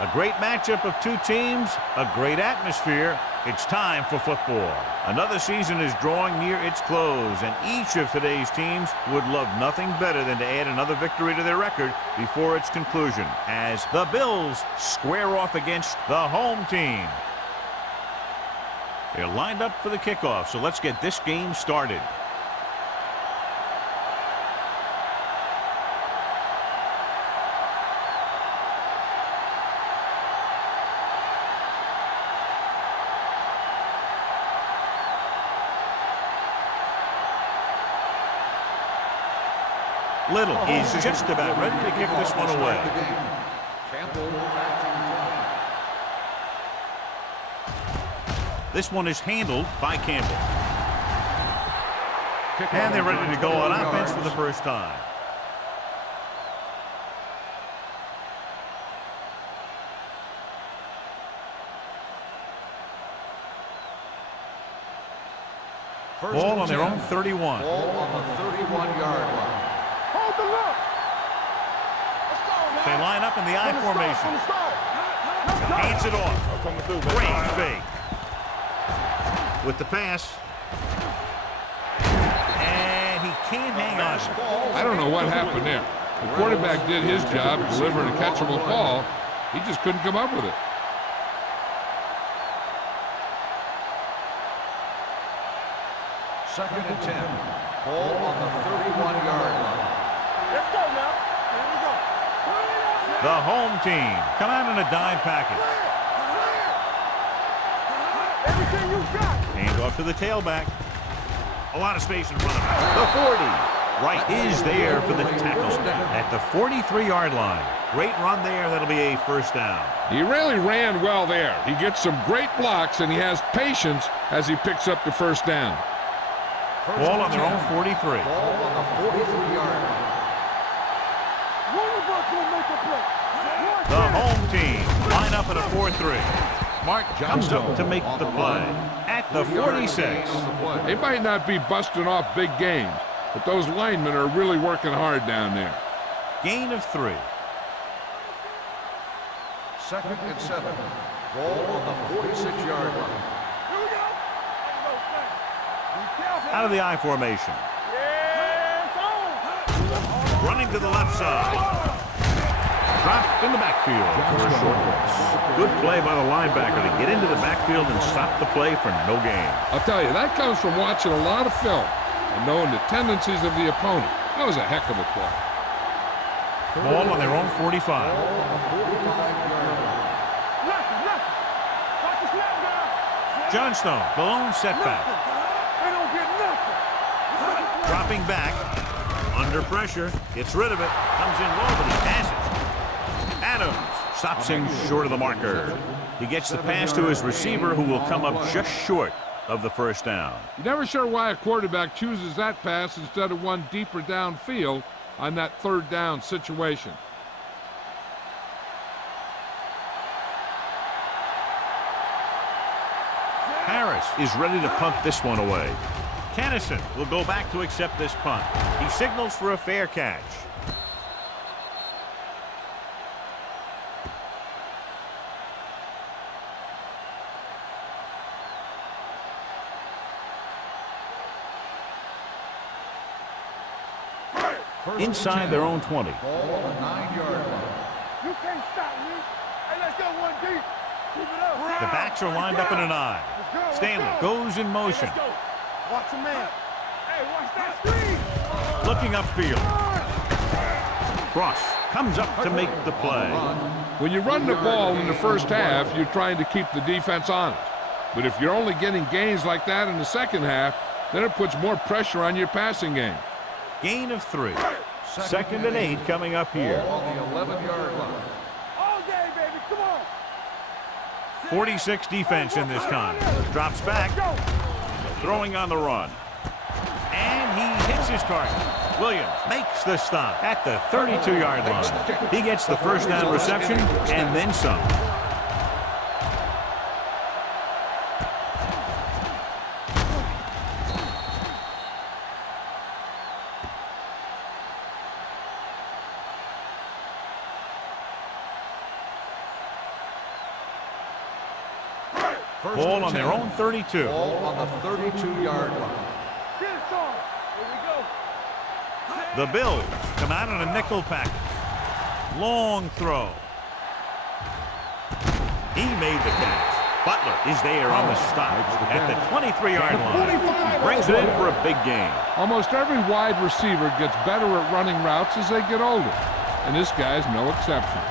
A great matchup of two teams, a great atmosphere. It's time for football. Another season is drawing near its close, and each of today's teams would love nothing better than to add another victory to their record before its conclusion, as the Bills square off against the home team. They're lined up for the kickoff, so let's get this game started. Little is just about ready to kick this one away. This one is handled by Campbell. And they're ready to go on offense for the first time. Ball on their own 31. Ball on the 31-yard line. They line up in the I formation. Hands it off. Great fake. With the pass. And he can't hang on. I don't know what happened there. The quarterback did his job delivering a catchable ball. He just couldn't come up with it. Second and 10. Ball on the 31-yard line. Let's go now. Here we go. The home team come out in a dime package. Everything you got. Hand off to the tailback. A lot of space in front of him. The 40. Right is there for the tackle at the 43-yard line. Great run there. That'll be a first down. He really ran well there. He gets some great blocks, and he has patience as he picks up the first down. Ball on their own 43. Ball on the 43-yard line. The home team line up at a 4-3. Mark comes up to make the play at the 46. They might not be busting off big games, but those linemen are really working hard down there. Gain of 3. Second and 7. Ball on the 46-yard line. Out of the I formation. Running to the left side. Dropped in the backfield for a short loss. Good play by the linebacker to get into the backfield and stop the play for no gain. I'll tell you, that comes from watching a lot of film and knowing the tendencies of the opponent. That was a heck of a play. Ball on their own 45. Johnstone, the lone setback. Dropping back, under pressure, gets rid of it, comes in low, but he passes. Adams stops him short of the marker. He gets the pass to his receiver, who will come up just short of the first down. You're never sure why a quarterback chooses that pass instead of one deeper downfield on that third down situation. Harris is ready to punt this one away. Kennison will go back to accept this punt. He signals for a fair catch. Inside their own 20. Ball on the 9-yard line. You can't stop me. Hey, let's go one deep. Keep it up. The backs are lined up in an I. Stanley goes in motion. Hey, let's go. Watch a man. Hey, watch that screen. Looking upfield. Cross comes up to make the play. When you run the ball in the first half, you're trying to keep the defense honest. But if you're only getting gains like that in the second half, then it puts more pressure on your passing game. Gain of 3. Second and 8 coming up here. Ball on the 11-yard line. All day, baby. Come on. 46 defense in this time. Drops back. Throwing on the run. And he hits his target. Williams makes the stop at the 32-yard line. He gets the first down reception and then some. Ball on their own 32. Ball on the 32-yard line. Get it, son. Here we go. The Bills come out in a nickel package. Long throw. He made the catch. Butler is there on the stop at the 23-yard line. Brings it in for a big gain. Almost every wide receiver gets better at running routes as they get older, and this guy's no exception.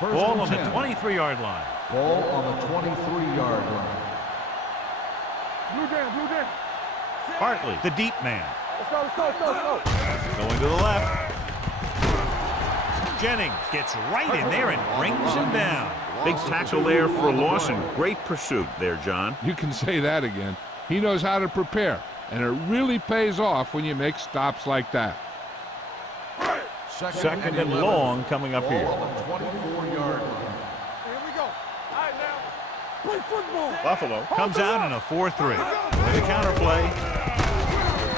Ball on the 23-yard line. Ball on the 23-yard line. Blue down. Bartley, the deep man. Let's go. Going to the left. Jennings gets right in there and brings him down. Big tackle there for a loss and great pursuit there, John. You can say that again. He knows how to prepare, and it really pays off when you make stops like that. Second and long coming up here. Ball on the 24-yard line. Here we go. All right, now. Play football. Buffalo comes out in a 4-3. With a counter play.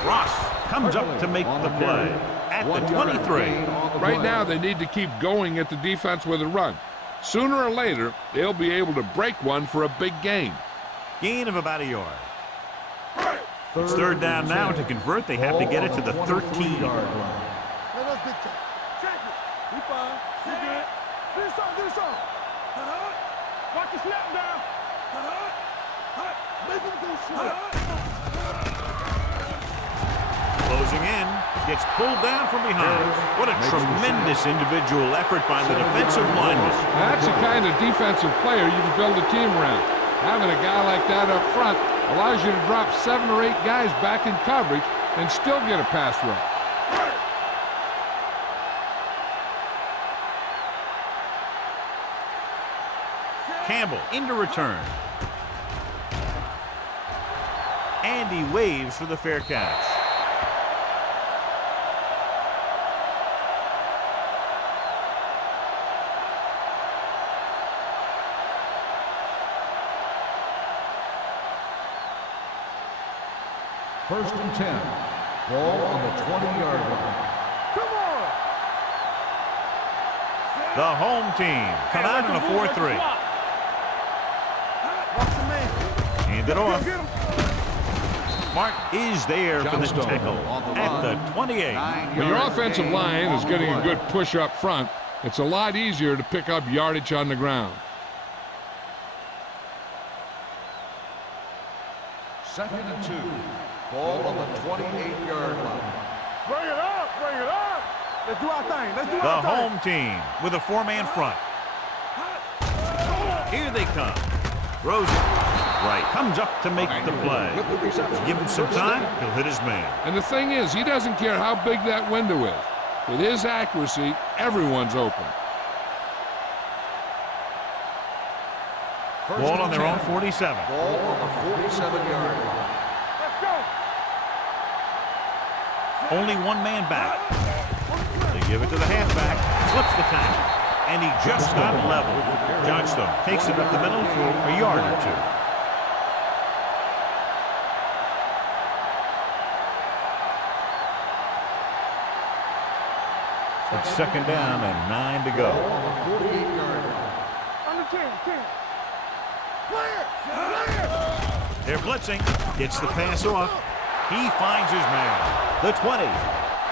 Ross comes up to make the play at the 23. Right now, they need to keep going at the defense with a run. Sooner or later, they'll be able to break one for a big gain. Gain of about a yard. It's third down now. To convert, they have to get it to the 13. Let us big time. Check it. We fine. We good. Do this on. Watch the snap down. Make him go short. Closing in. Gets pulled down from behind. What a tremendous individual effort by the defensive lineman. That's the kind of defensive player you can build a team around. Having a guy like that up front allows you to drop 7 or 8 guys back in coverage and still get a pass rush. Campbell into return. And he waves for the fair catch. First and 10. Ball on the 20-yard line. Come on. The home team come out in a 4-3. Watch the man. Hand it off. Get him. Mark is there for the tackle at the 28. When your offensive line is getting a good push up front, it's a lot easier to pick up yardage on the ground. Second and 2. Ball on the 28-yard line. Bring it up. Let's do our thing. The home team with a 4-man front. Here they come. Rosen, right, comes up to make the play. Give him some time, he'll hit his man. And the thing is, he doesn't care how big that window is. With his accuracy, everyone's open. Ball on their own 47. Ball on the 47-yard line. Let's go. Only one man back. They give it to the halfback, slips the tackle, and he just got level. Johnstone takes it up the middle for a yard or two. It's second down and 9 to go. Ball on the 48-yard line. Under 10. Clear. They're blitzing. Gets the pass off. He finds his man. The 20.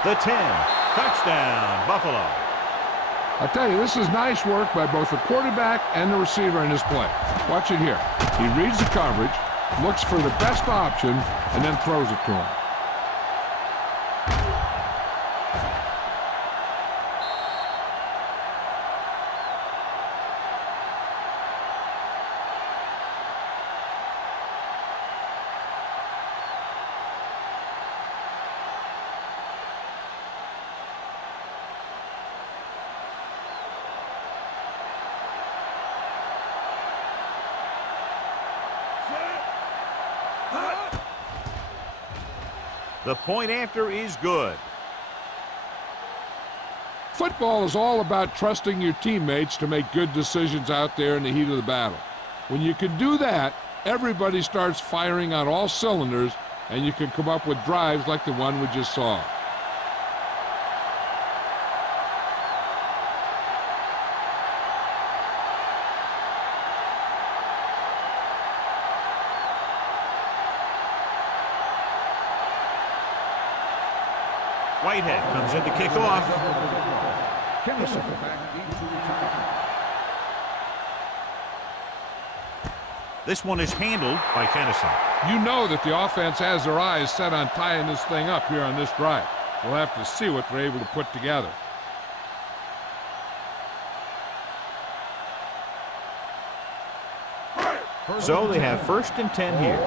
The 10. Touchdown, Buffalo. I tell you, this is nice work by both the quarterback and the receiver in this play. Watch it here. He reads the coverage, looks for the best option, and then throws it to him. The point after is good. Football is all about trusting your teammates to make good decisions out there in the heat of the battle. When you can do that, everybody starts firing on all cylinders, and you can come up with drives like the one we just saw. Whitehead comes in to kick off. This one is handled by Kennison. You know that the offense has their eyes set on tying this thing up here on this drive. We'll have to see what they're able to put together. So they have 1st and 10 here.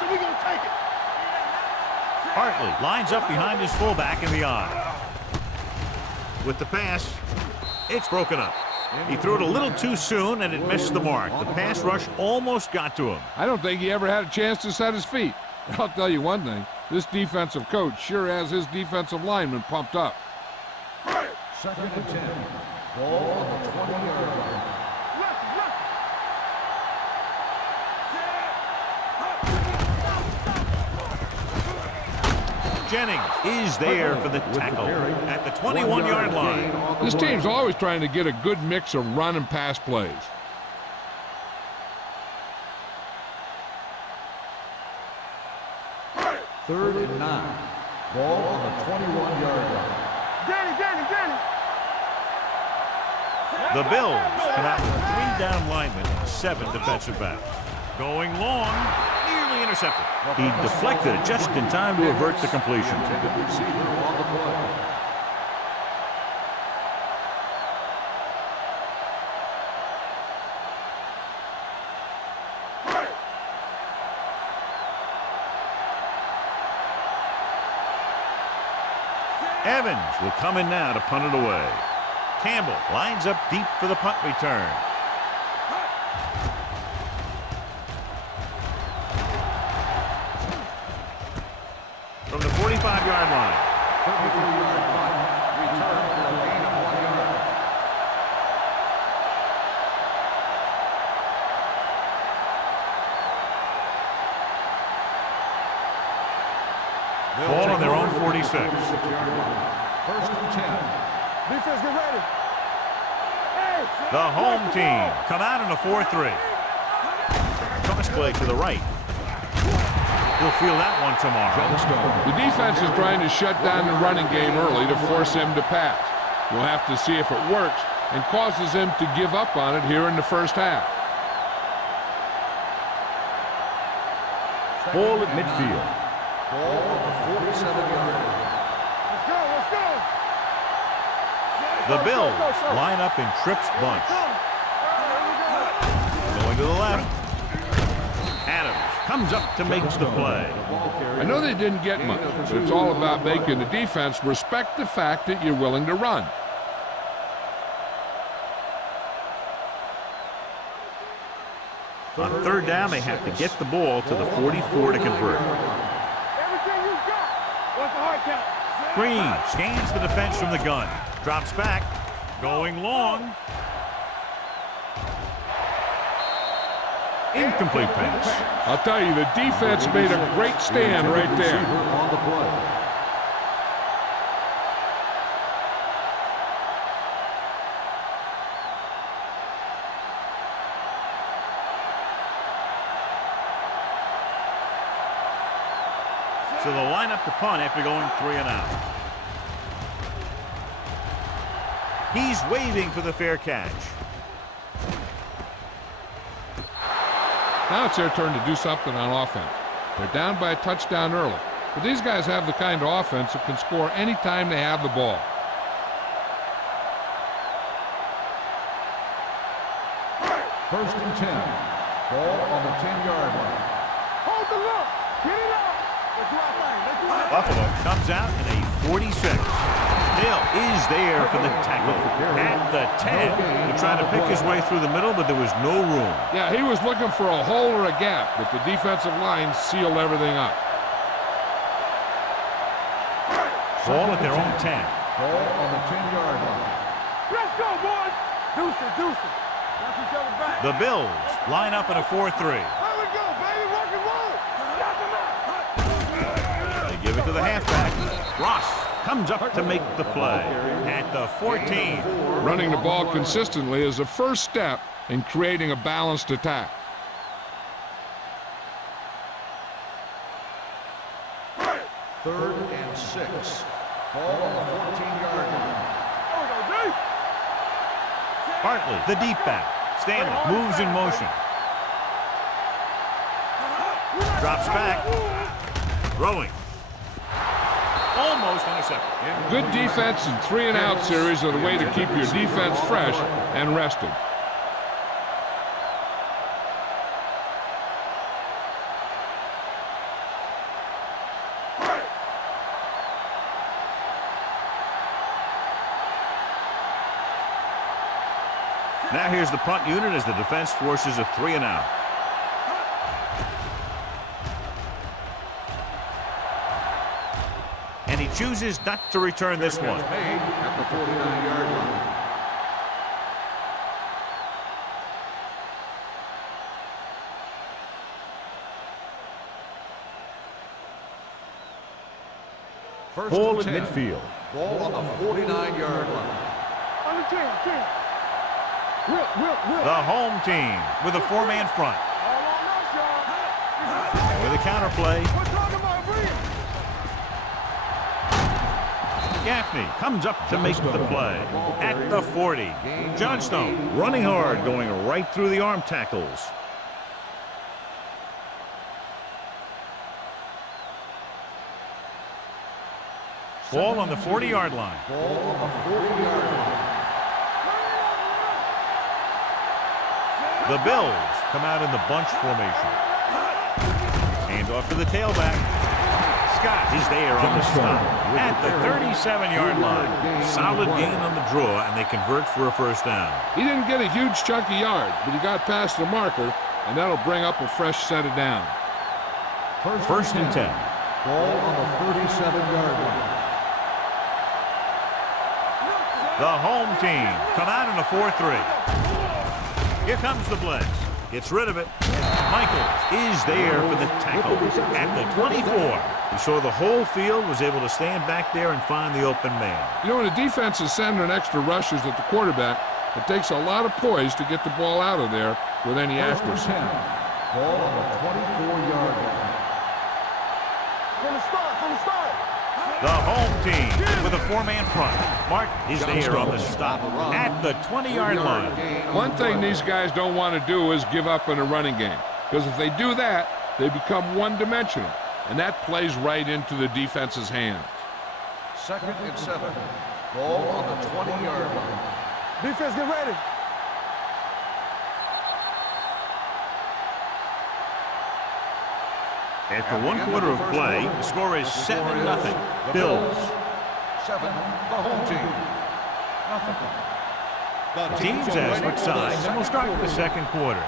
So we gonna take it. Hartley lines up behind his fullback in the eye. With the pass, it's broken up. He threw it a little too soon, and it missed the mark. The pass rush almost got to him. I don't think he ever had a chance to set his feet. I'll tell you one thing, this defensive coach sure has his defensive lineman pumped up. 2nd and 10. Ball on the 20-yard line. Jennings is there for the tackle at the 21-yard line. This team's always trying to get a good mix of run and pass plays. Third and 9. Ball on the 21-yard line. Danny. The Bills come out with 3 down linemen and 7 defensive backs. Going long, nearly intercepted. He deflected it just in time to avert the completion. Evans will come in now to punt it away. Campbell lines up deep for the punt return. From the 45-yard line. 33-yard punt. Return for a gain of 1 yard. Ball on their own 46. 1st and 10. Defense, get ready. The home team come out in a 4-3. Toss play to the right. He'll feel that one tomorrow. The defense is trying to shut down the running game early to force him to pass. We'll have to see if it works and causes him to give up on it here in the first half. Ball at midfield. Ball on the 47-yard line. Let's go. The Bills line up in trips bunch. Going to the left. Adams comes up to make the play. I know they didn't get much, but it's all about making the defense respect the fact that you're willing to run. On 3rd down, they have to get the ball to the 44 to convert. Everything you got. What's the hard count? Green scans the defense from the gun. Drops back. Going long. Incomplete pass. I'll tell you, the defense made a great stand right there. On the play. So they'll line up to punt after going 3 and out. He's waving for the fair catch. Now it's their turn to do something on offense. They're down by a touchdown early, but these guys have the kind of offense that can score anytime they have the ball. First and 10. Ball on the 10-yard line. Hold the look. Get it out. Let's do our thing. Buffalo comes out in a 46. Hill is there for the tackle at the 10. He tried to pick his way through the middle, but there was no room. Yeah, he was looking for a hole or a gap, but the defensive line sealed everything up. Ball at their own 10. Ball on the 10-yard line. Let's go, boys. Deuce it. Watch each other back. The Bills line up in a 4-3. There we go, baby. Work it. to the halfback. Ross comes up to make the play at the 14. Running the ball consistently is the first step in creating a balanced attack. Third and 6. Ball on the 14-yard line. Bartley, the deep back. Stanley moves in motion. Drops back. Throwing. Almost intercepted. Good defense and 3-and-out series are the way to keep your defense fresh and rested. Now here's the punt unit as the defense forces a 3-and-out. And he chooses not to return this one. Made at the 49-yard line. Ball First at and 10. midfield. Ball on the 49-yard line. The home team with a 4-man front. And with a counter play, Gaffney comes up to make the play at the 40. Johnstone running hard, going right through the arm tackles. Ball on the 40-yard line. Ball on the 40-yard line. The Bills come out in the bunch formation. Hand off to the tailback. Scott is there on the stop at the 37-yard line. Solid gain on the draw, and they convert for a first down. He didn't get a huge chunk of yards, but he got past the marker, and that'll bring up a fresh set of downs. First and 10. Ball on the 37-yard line. The home team come out in a 4-3. Here comes the blitz. Gets rid of it. Michaels is there for the tackle at the 24. He saw the whole field, was able to stand back there and find the open man. You know, when a defense is sending extra rushers at the quarterback, it takes a lot of poise to get the ball out of there with any accuracy. Ball on the 24-yard line. From the start. The home team with a 4-man front. Martin is there on the stop at the 20-yard line. One thing these guys don't want to do is give up in a running game, because if they do that, they become one-dimensional, and that plays right into the defense's hands. Second and 7. Ball on the 20-yard line. Defense, get ready. After 1 quarter of play, the score is 7-0. Bills. 7, the home team. Nothing. Teams as switch sides, and we'll start with the second quarter.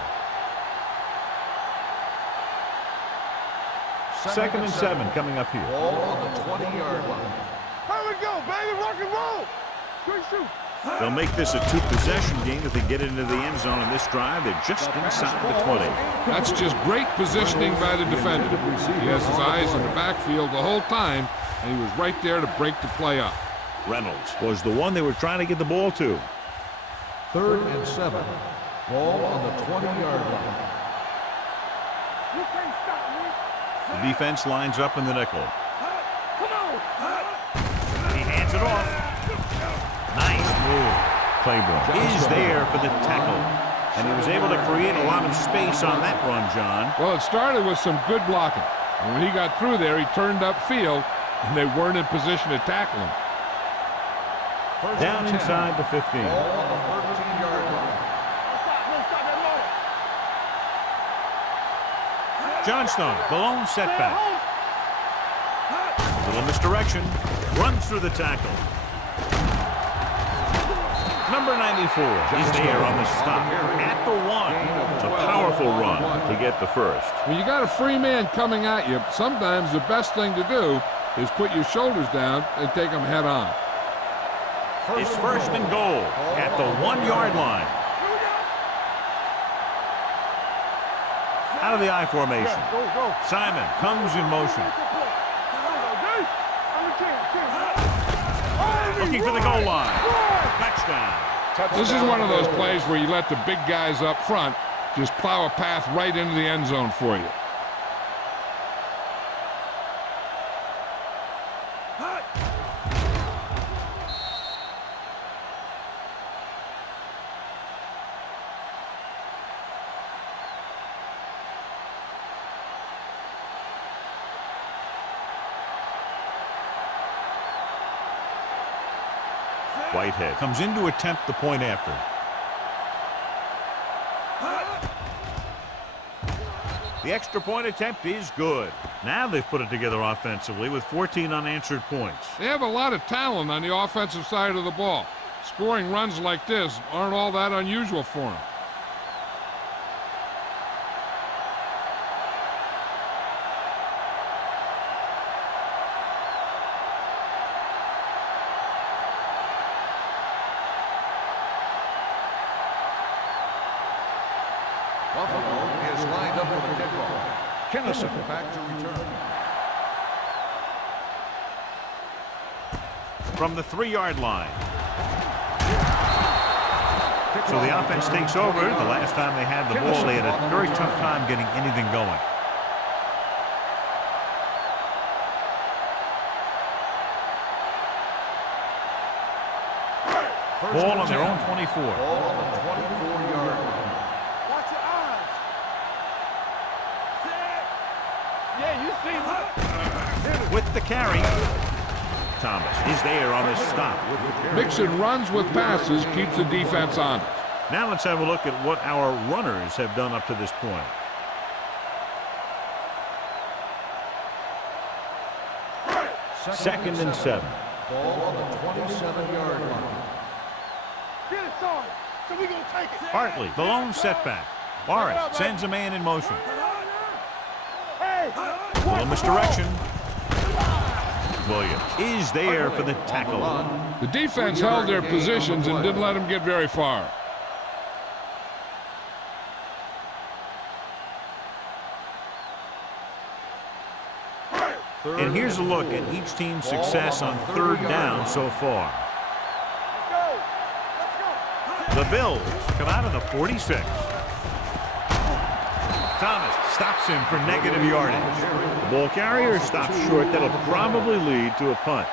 Second and 7 coming up here. Ball on the 20-yard line. Here we go, baby. Rock and roll. Quick shoot. They'll make this a 2-possession game if they get into the end zone on this drive. They're just inside the 20. That's just great positioning by the defender. He has his eyes in the backfield the whole time, and he was right there to break the play up. Reynolds was the one they were trying to get the ball to. Third and 7. Ball on the 20-yard line. You can't stop me. The defense lines up in the nickel. Come on. He hands it off. Nice move. Claiborne is there for the tackle. And he was able to create a lot of space on that run, John. Well, it started with some good blocking. And when he got through there, he turned upfield, and they weren't in position to tackle him. Down inside the 15. Ball on the 13-yard line. Stop that motor. Johnstone, the lone setback. Little misdirection. Runs through the tackle. Number 94 is there on the stop at the 1. It's a powerful run to get the first. When you got a free man coming at you, sometimes the best thing to do is put your shoulders down and take them head on. It's first and goal at the 1-yard line. Out of the I formation. Go. Simon comes in motion. looking for the goal line. Touchdown. This is one of those plays where you let the big guys up front just plow a path right into the end zone for you. Whitehead comes in to attempt the point after. The extra point attempt is good. Now they've put it together offensively with 14 unanswered points. They have a lot of talent on the offensive side of the ball. Scoring runs like this aren't all that unusual for them. Buffalo is lined up for the kickoff. Kennison back to return. From the 3-yard line. So the offense takes over. The last time they had the ball, they had a very tough time getting anything going. Ball on their own 24. Ball on the 24-yard line. Watch your eyes. Yeah, you see me. With the carry. Thomas is there on the stop with the carry. Mixing runs with passes keeps the defense honest. Now let's have a look at what our runners have done up to this point. Second and 7. Ball on the 27-yard line. Get it, Sarge. So we gonna take it. Hartley, the lone setback. Morris sends a man in motion. Hey, A little misdirection. Williams is there for the tackle. The defense held their positions and didn't let them get very far. And here's a look at each team's success on 3rd down so far. The Bills come out of the 46. Thomas stops him for negative yardage. The ball carrier stops short. That'll probably lead to a punt.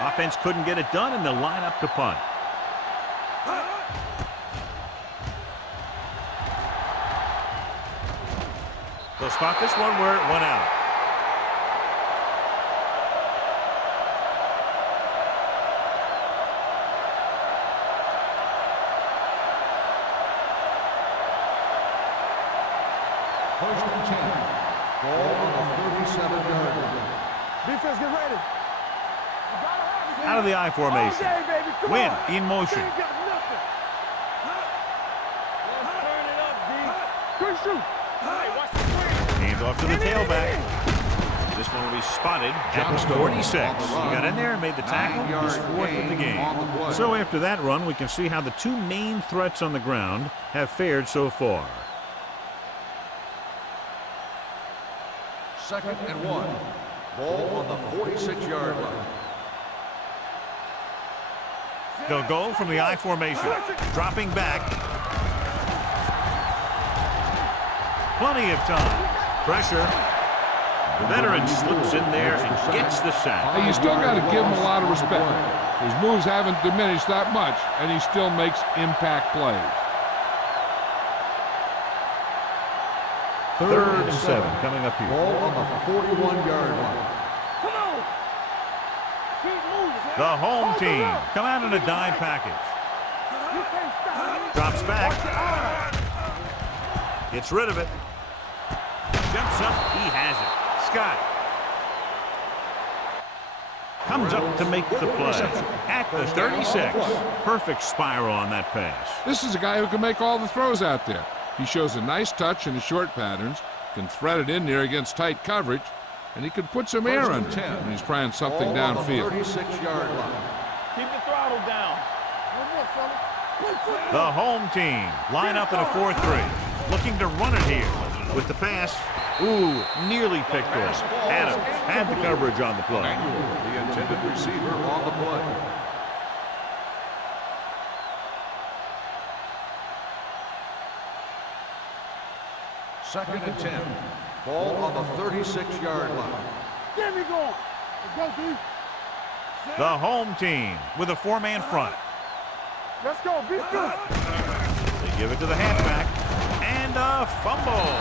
Offense couldn't get it done, and they'll line up to punt. They'll spot this one where it went out. First and 10. Ball on the 37-yard line. defense, get ready. Out of the I formation. Win in motion. Good shoot. Hands off to the tailback. This one will be spotted at the 46. He got in there and made the tackle. His 4th of the game. So after that run, we can see how the two main threats on the ground have fared so far. 2nd and 1. Ball on the 46-yard line. They'll go from the I formation. Dropping back. Plenty of time. Pressure. The veteran slips in there and gets the sack. Hey, you still got to give him a lot of respect. His moves haven't diminished that much, and he still makes impact plays. 3rd and 7 coming up here. Ball on the 41-yard line. Come on. Keep moving. The home team come out in a dime package. You can't stop. Drops back. Gets rid of it. Jumps up. He has it. Scott comes up to make the play at the 36. Perfect spiral on that pass. This is a guy who can make all the throws out there. He shows a nice touch in the short patterns, can thread it in there against tight coverage, and he can put some air under it when he's trying something downfield. 36-yard line. Keep the throttle down. The home team line up in a 4-3. Looking to run it here with the pass. Ooh, nearly picked off. Adams had the coverage on the play. The intended receiver on the play. Second and 10. Ball on the 36-yard line. Get me going. Let's go, D. The home team with a 4-man front. Let's go. Be good. They give it to the halfback. And a fumble.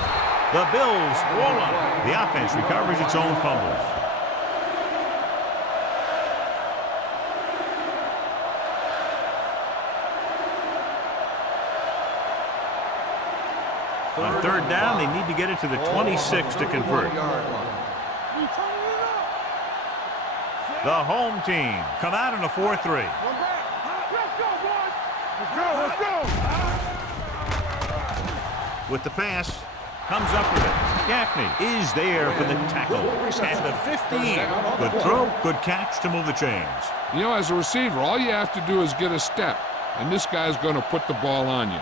The Bills swollen. The offense recovers its own fumbles. On third down, they need to get it to the 26 to convert. The home team come out in a 4-3. Let's go, boys. Let's go. Let's go. With the pass, comes up with it. Gaffney is there for the tackle at the 15. Good throw, good catch to move the chains. You know, as a receiver, all you have to do is get a step, and this guy's going to put the ball on you.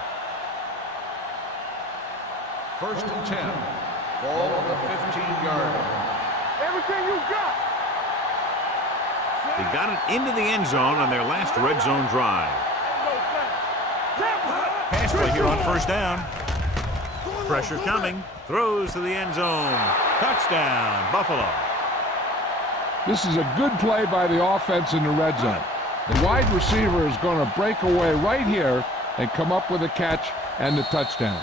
First and 10. Ball on the 15-yard line. Everything you got. They got it into the end zone on their last red zone drive. Pass play here on first down. Pressure coming. Throws to the end zone. Touchdown, Buffalo. This is a good play by the offense in the red zone. The wide receiver is going to break away right here and come up with a catch and the touchdown.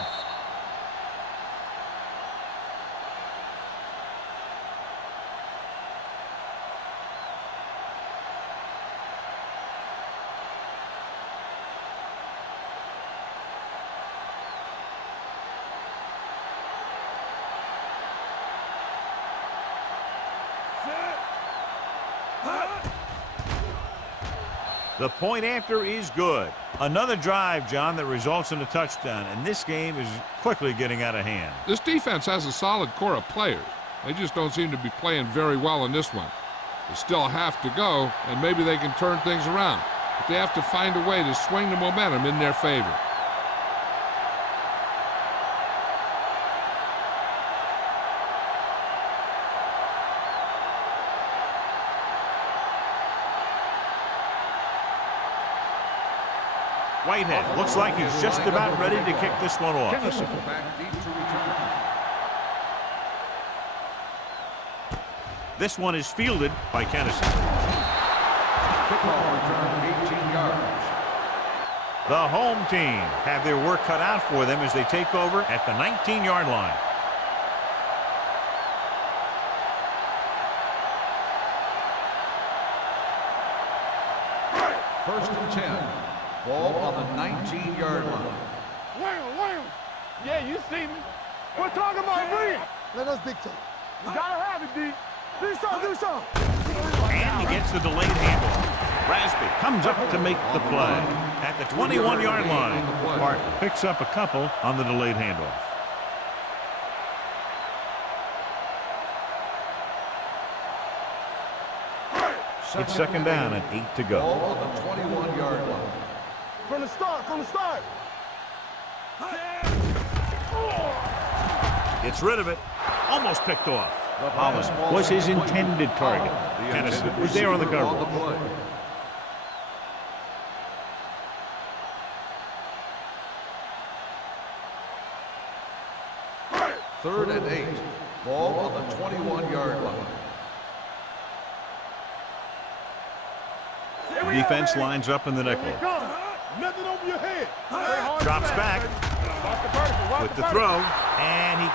The point after is good. Another drive, John, that results in a touchdown, and this game is quickly getting out of hand. This defense has a solid core of players. They just don't seem to be playing very well in this one. They still have to go, and maybe they can turn things around. But they have to find a way to swing the momentum in their favor. Whitehead looks like he's just about ready to kick this one off. Back deep to return. This one is fielded by Kennison. Kickoff return 18 yards. The home team have their work cut out for them as they take over at the 19-yard line. First and 10. Ball on the 19-yard line. Wham. Yeah, you see me. We're talking about Green. Let us dictate. You gotta have it, D. Do something. And he gets the delayed handoff. Rasby comes up to make the play at the 21-yard line. Hart picks up a couple on the delayed handoff. It's second down and 8 to go. Ball on the 21-yard line. From the start. Gets rid of it. Almost picked off. Holland was his intended target. Kennison was there on the cover. Third and 8. Ball on the 21-yard line. The defense lines up in the nickel. Nothing over your head. Drops back with the throw, and he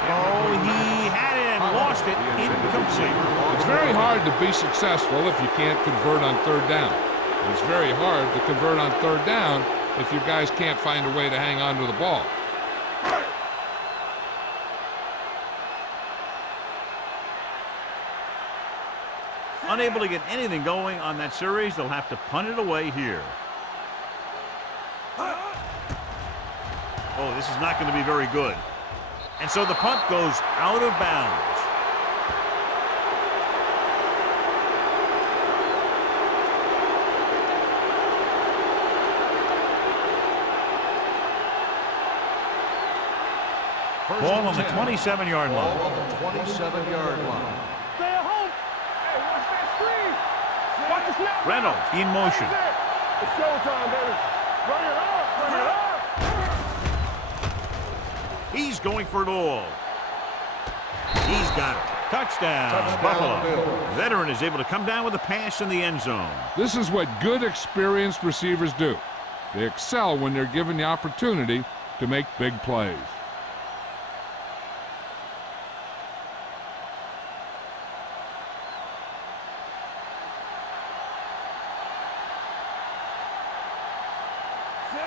had it and lost it. Incomplete. It's very hard to be successful if you can't convert on third down. It's very hard to convert on third down if you guys can't find a way to hang on to the ball. Unable to get anything going on that series, they'll have to punt it away here. Oh, this is not going to be very good. And so the punt goes out of bounds. Ball on the 27-yard line. Ball on the 27-yard line. Stay at home. Hey, watch that screen. Watch the snap. Reynolds in motion. It's showtime, baby. Run it up. Run it up. He's going for it all. He's got it. Touchdown, Buffalo. The veteran is able to come down with a pass in the end zone. This is what good, experienced receivers do. They excel when they're given the opportunity to make big plays.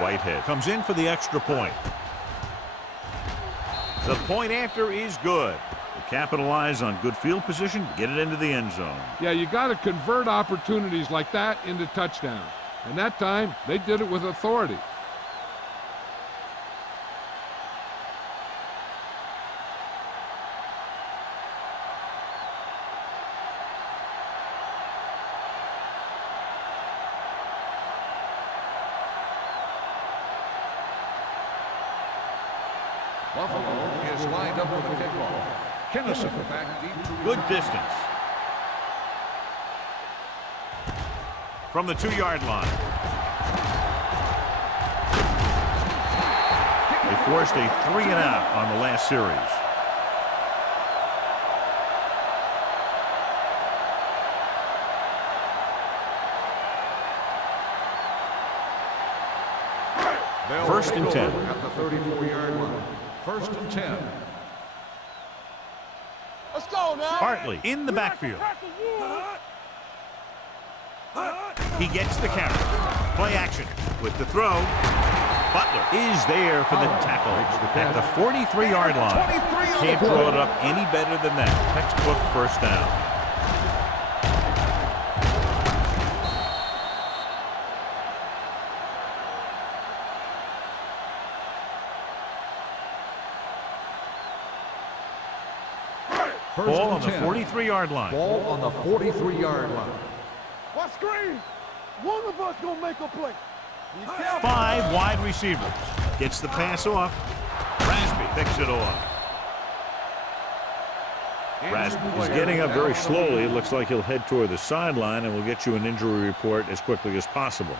Whitehead comes in for the extra point. The point after is good. They capitalize on good field position to get it into the end zone. Yeah, you got to convert opportunities like that into touchdowns. And that time, they did it with authority. Buffalo is lined up for the kickoff. Kennison back deep. Good distance. From the 2-yard line. They forced a 3-and-out on the last series. First and 10. At the 34-yard line. First and 10. Let's go now. Hartley in the backfield. He gets the carry. Play action with the throw. Butler is there for the tackle at the 43-yard line. Can't throw it up any better than that. Textbook first down. Ball on the 43-yard line. Ball on the 43-yard line. What screen? One of us gonna make a play. 5 wide receivers. Gets the pass off. Rasby picks it off. Rasby is getting up very slowly. It looks like he'll head toward the sideline, and we'll get you an injury report as quickly as possible.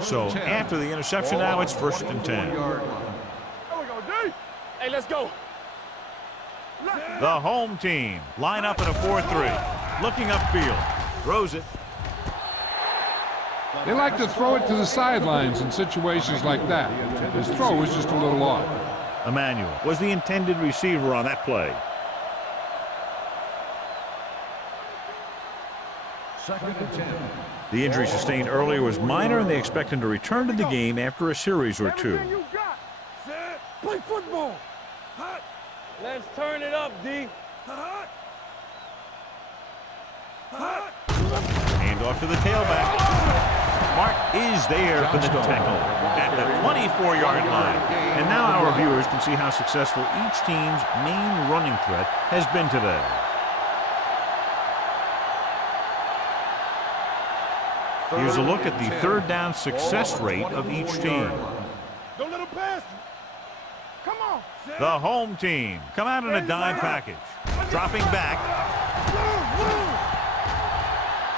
So after the interception, now it's first and 10. There we go, D. Hey, let's go. The home team line up in a 4-3. Looking upfield. Throws it. They like to throw it to the sidelines in situations like that. His throw was just a little off. Emmanuel was the intended receiver on that play. Second and 10. The injury sustained earlier was minor, and they expect him to return to the game after a series or two. Everything you got. Set. Play football. Hot. Let's turn it up, D. Hot. Hot. Hand off to the tailback. Mark is there for the tackle at the 24-yard line. And now our viewers can see how successful each team's main running threat has been today. Here's a look at the third down success rate of each team. Don't let him pass you. Come on. The home team come out in a dime package. Dropping back.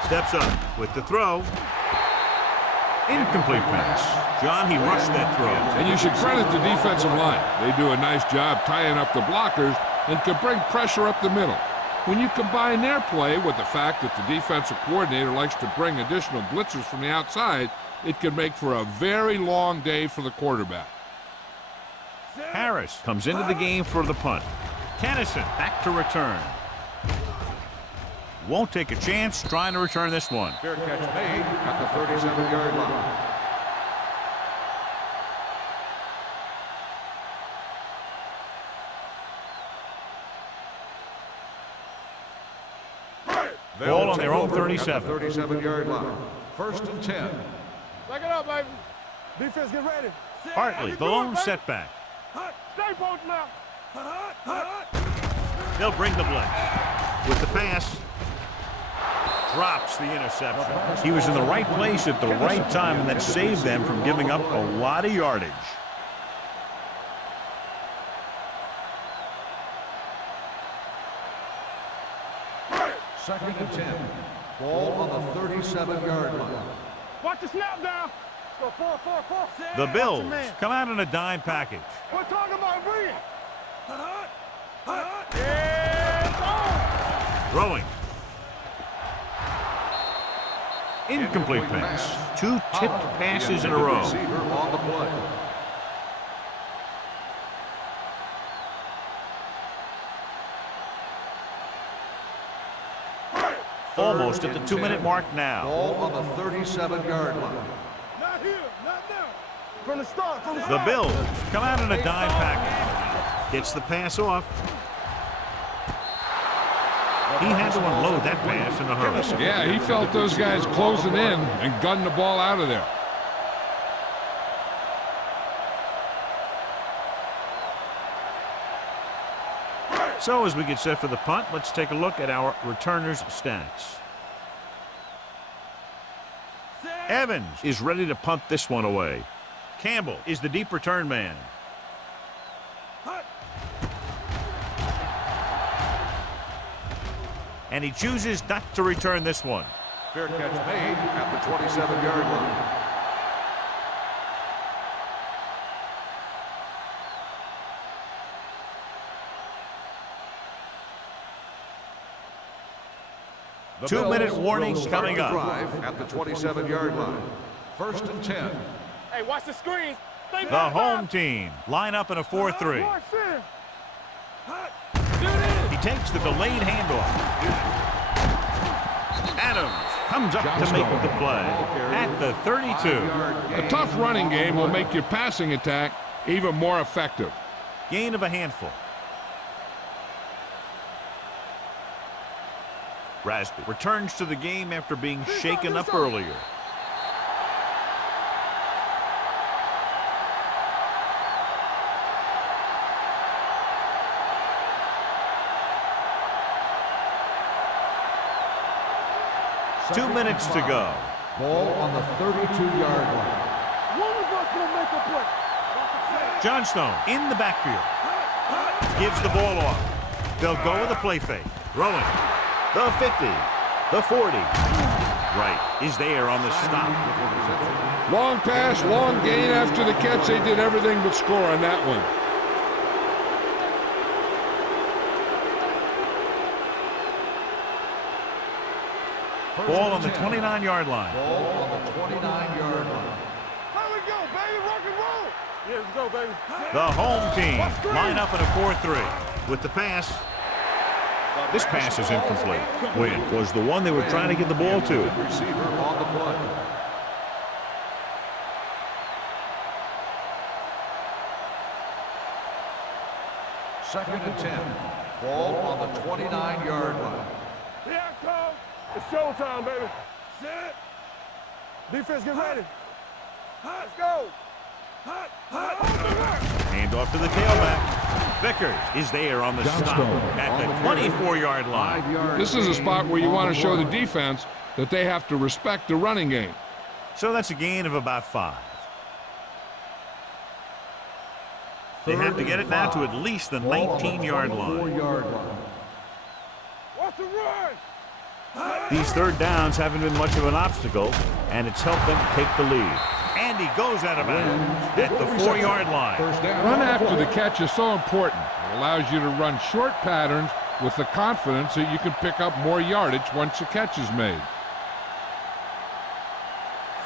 Steps up with the throw. Incomplete pass. John, he rushed that throw. And you should credit the defensive line. They do a nice job tying up the blockers and can bring pressure up the middle. When you combine their play with the fact that the defensive coordinator likes to bring additional blitzers from the outside, it can make for a very long day for the quarterback. Harris comes into the game for the punt. Kennison back to return. Won't take a chance trying to return this one. Fair catch made at the 37-yard line. Ball on their own 37. 37-yard line. First and 10. Back it up, baby. Defense, get ready. Hartley, the lone setback. Stay both now. They'll bring the blitz. With the pass, drops the interception. He was in the right place at the right time, and that saved them from giving up a lot of yardage. Second and 10. Ball on the 37-yard line. Watch the snap down. Go 4. The Bills come out in a dime package. We're talking about bringing. Throwing. Incomplete pass. 2 tipped passes in a row. Receiver on the play. Almost at the 2-minute mark now. Ball on the 37-yard line. Not here, not now. From the start, The Bills come out in a dime package. Gets the pass off. He had to unload that pass in a hurry. Yeah, he felt those guys closing in and gunned the ball out of there. So as we get set for the punt, let's take a look at our returners' stats. Evans is ready to punt this one away. Campbell is the deep return man. And he chooses not to return this one. Fair catch made at the 27-yard line. The 2-minute Bills warning will start coming the up. drive at the 27-yard line. First and 10. Hey, watch the screen. The home team line up in a 4-3. He takes the delayed handoff. Adams comes up to make the play at the 32. A tough running game will make your passing attack even more effective. Gain of a handful. Rasby returns to the game after being shaken up earlier. Two minutes to go. Ball on the 32-yard line. One of us will make a play. Johnstone in the backfield. Gives the ball off. They'll go with a play fake. Throwing. The 50. The 40. Right is there on the stop. Long pass, long gain after the catch. They did everything but score on that one. Ball on the 29-yard line. Ball on the 29-yard line. There we go, baby. Rock and roll. Yeah, let's go, baby. The home team line up in a 4-3. With the pass. This pass is incomplete. Win was the one they were trying to get the ball to. Receiver on the play. Second and 10. Ball on the 29-yard line. Here I come. It's showtime, baby. Set. Defense, get ready. Let's go. Hand off to the tailback. Vickers is there on the stop at the 24-yard line. This is a spot where you want to show the defense that they have to respect the running game. So that's a gain of about 5. They have to get it now to at least the 19-yard line. What's the run? These third downs haven't been much of an obstacle, and it's helped them take the lead. And he goes out of bounds at the 4-yard line. Run after the catch is so important. It allows you to run short patterns with the confidence that you can pick up more yardage once the catch is made.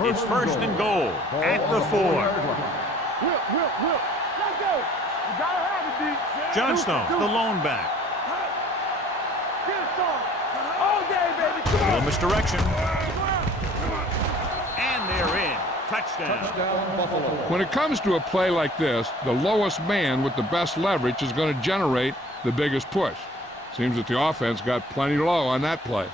It's first and goal at the 4. Whip. Let's go. You gotta have it, D. Johnstone, the lone back. Get it started. All day, baby. Come on. Little misdirection. And they're in. Touchdown. When it comes to a play like this, the lowest man with the best leverage is going to generate the biggest push. Seems that the offense got plenty low on that play.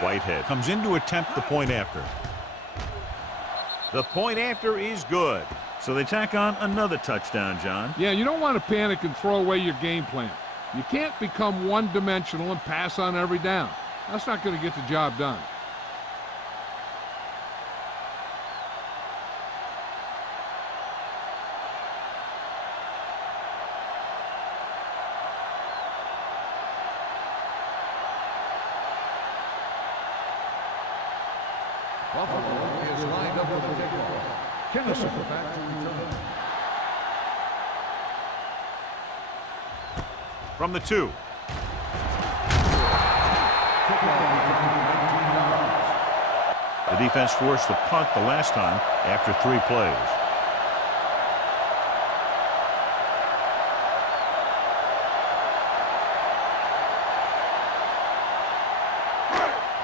Whitehead comes in to attempt the point after. The point after is good. So they tack on another touchdown, John. Yeah, you don't want to panic and throw away your game plan. You can't become one-dimensional and pass on every down. That's not going to get the job done. Buffalo is lined up with the kickoff. Kennison back to return. From the 2. The defense forced the punt the last time after 3 plays.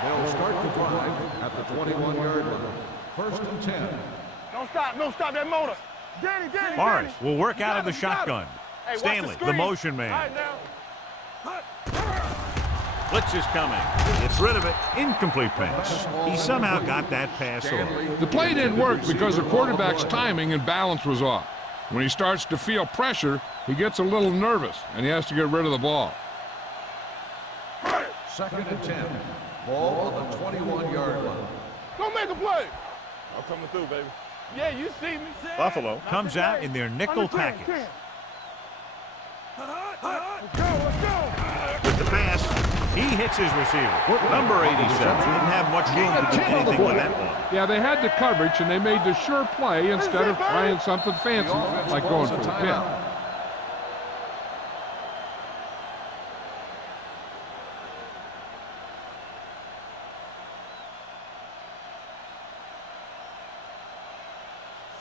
They'll start the drive at the 21-yard line. First and 10. Don't stop that motor. Danny. Morris will work out of the shotgun. Hey, Stanley, the the motion man. All right, now. Blitz is coming. Gets rid of it. Incomplete pass. He somehow got that pass off. The play didn't work because the quarterback's timing and balance was off. When he starts to feel pressure, he gets a little nervous, and he has to get rid of the ball. Second and 10. Ball on the 21-yard line. Go make a play. I'm coming through, baby. Yeah, you see me. Buffalo comes out in their nickel package. Let's go. With the pass, he hits his receiver. Number 87 didn't have much room to do anything with that one. Yeah, they had the coverage, and they made the sure play instead of trying something fancy, like going for the pin.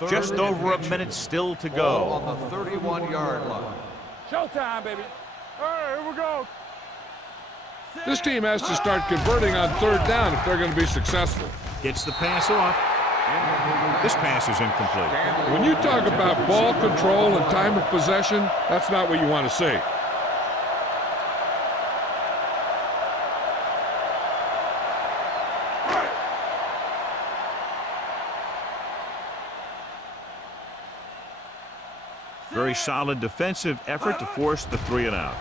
Just over a minute still to go. On the 31-yard line. Showtime, baby. All right, here we go. This team has to start converting on 3rd down if they're going to be successful. Gets the pass off. This pass is incomplete. When you talk about ball control and time of possession, that's not what you want to see. Very solid defensive effort to force the 3 and out.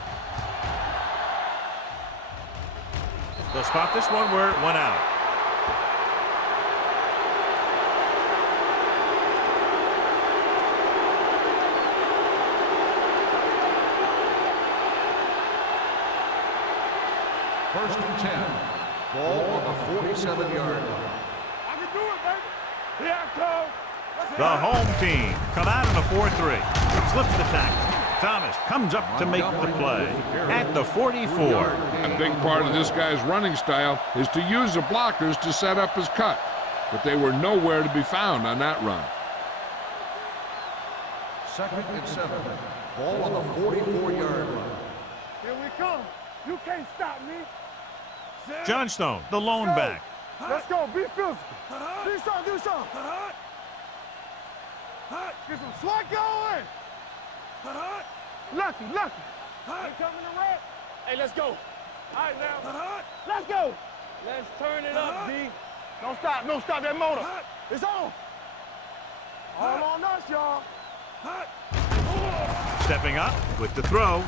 They'll spot this one where it went out. First and 10. Ball on the 47-yard line. I can do it, baby. Here I come. The home team come out in a 4-3. Slips the tackle. Thomas comes up to make the play at the 44. A big part of this guy's running style is to use the blockers to set up his cut, but they were nowhere to be found on that run. Second and 7. Ball on the 44-yard line. Here we come. You can't stop me. Johnstone, the lone back. Let's go. Be physical. Do something. Get some swat going. Lucky. They coming to red. Hey, let's go. All right, now. Let's go. Let's turn it up, D. Don't stop that motor. It's on. All on us, y'all. Stepping up with the throw.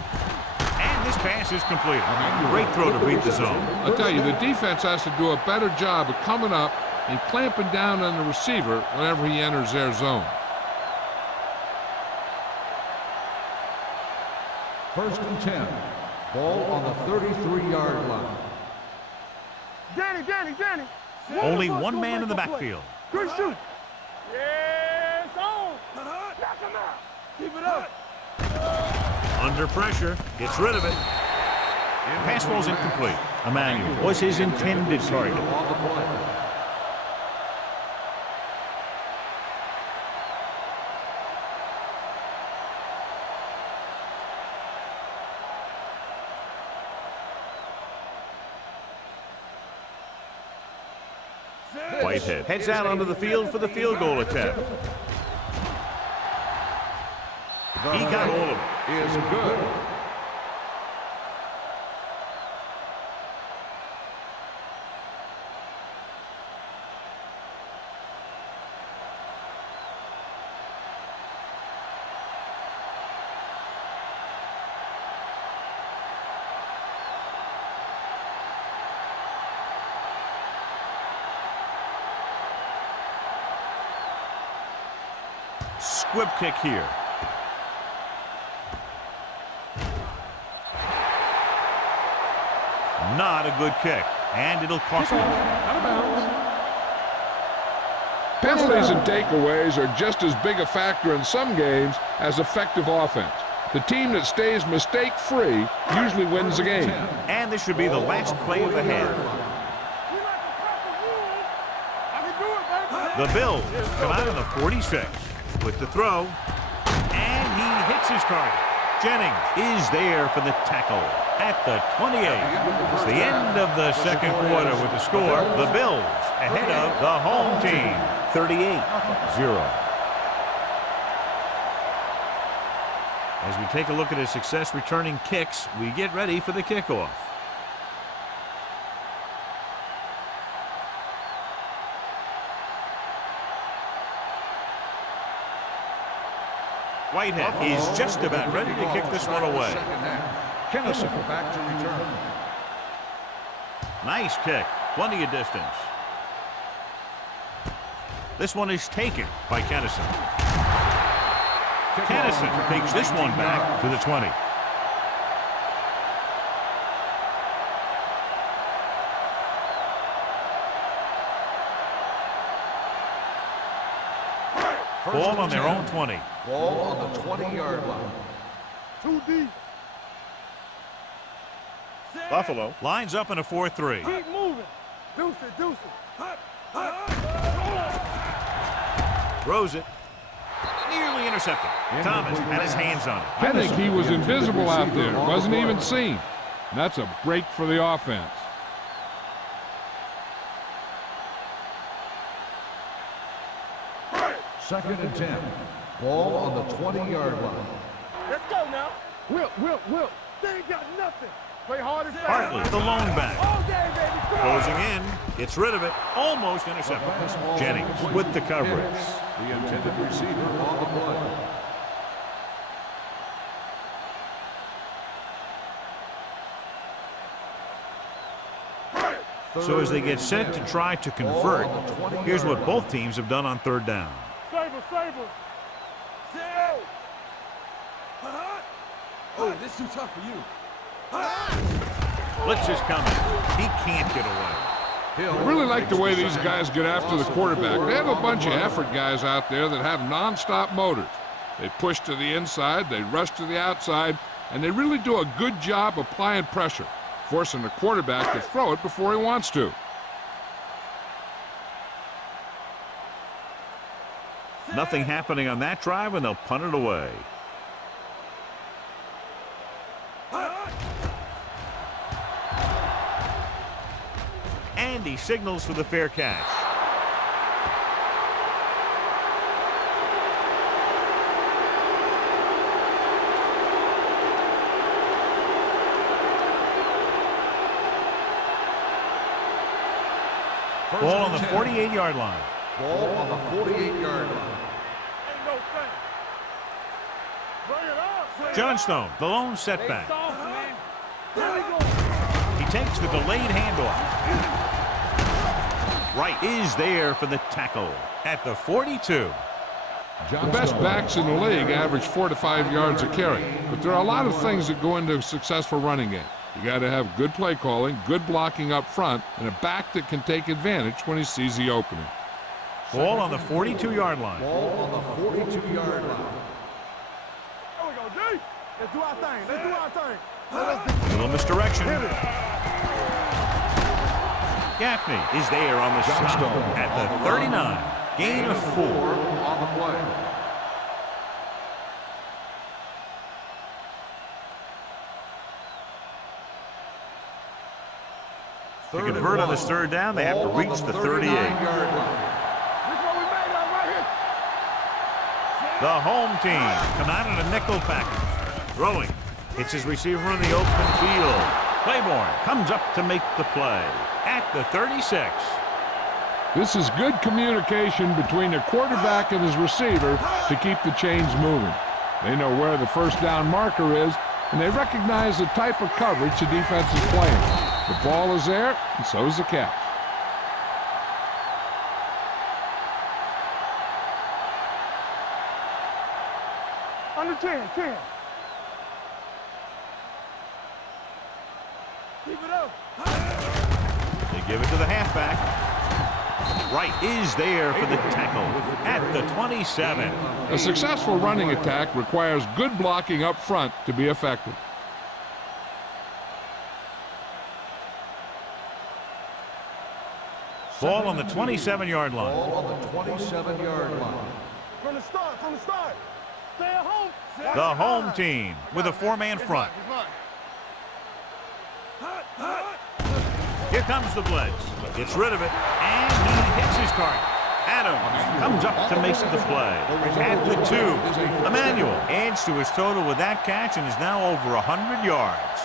And this pass is completed. Great throw to beat the zone. I'll tell you, the defense has to do a better job of coming up and clamping down on the receiver whenever he enters their zone. First and 10. Ball on the 33-yard line. Danny. Only one man in the backfield. Good shoot. Yeah, it's on. Knock him out. Keep it up. Under pressure, gets rid of it. Pass ball's incomplete. Emmanuel was his intended target. On the play. Whitehead heads out onto the field for the field goal attempt. He got all of it. Is good. squib kick here. Not a good kick, and it'll cost them. Out of bounds. Penalties and takeaways are just as big a factor in some games as effective offense. The team that stays mistake-free usually wins the game. And this should be the last play of the half. The Bills come out on the 46 with the throw, and he hits his target. Jennings is there for the tackle at the 28. It's the end of the second quarter with the score. The Bills ahead of the home team, 38-0. As we take a look at his success returning kicks, we get ready for the kickoff. Whitehead is just about ready to kick this one away. Kennison back to return. Nice kick, plenty of distance. This one is taken by Kennison. Kennison takes this one back to the 20. Ball on their own 20. Ball on the 20-yard line. Too deep. Buffalo lines up in a 4-3. Keep moving. Deuce it. Throws it. Nearly intercepted. Thomas had his hands on it. I think he was invisible out there. Wasn't even seen. And that's a break for the offense. Second and 10. Ball on the 20-yard line. Let's go now. Whip. They ain't got nothing. Play hard and fast. Hartley, the lone back. All day, baby. Closing in. Gets rid of it. Almost intercepted. Jennings with the coverage. The intended receiver on the play. So as they get set to try to convert, here's what both teams have done on third down. Saber. Oh, this is too tough for you. Blitz is coming. He can't get away. I really like the way these guys get after the quarterback. They have a bunch of effort guys out there that have non-stop motors. They push to the inside, they rush to the outside, and they really do a good job applying pressure, forcing the quarterback to throw it before he wants to. Nothing happening on that drive, and they'll punt it away. And he signals for the fair catch. Ball on the 48-yard line. Ball on the 48-yard line. Ain't no thing. Bring it up. Johnstone, the lone setback. He takes the delayed handoff. Wright is there for the tackle at the 42. The best backs in the league average 4 to 5 yards a carry, but there are a lot of things that go into a successful running game. You got to have good play calling, good blocking up front, and a back that can take advantage when he sees the opening. Ball on the 42-yard line. Ball on the 42-yard line. There we go, D. Let's do our thing. Little misdirection. Gaffney is there on the stop at the 39. Gain of 4 on the play. To convert on this third down, they have to reach the 38. The home team come out in a nickel package. Throwing. Hits his receiver in the open field. Claiborne comes up to make the play at the 36. This is good communication between the quarterback and his receiver to keep the chains moving. They know where the first down marker is, and they recognize the type of coverage the defense is playing. The ball is there, and so is the catch. 10, 10. Keep it up. They give it to the halfback. Wright is there for the tackle at the 27. A successful running attack requires good blocking up front to be effective. Ball on the 27-yard line. Ball on the 27-yard line. From the start. Stay at home. The home team with a four-man front. Here comes the blitz. Gets rid of it, and he hits his target. Adams comes up to make the play. At the 2, Emmanuel adds to his total with that catch and is now over 100 yards.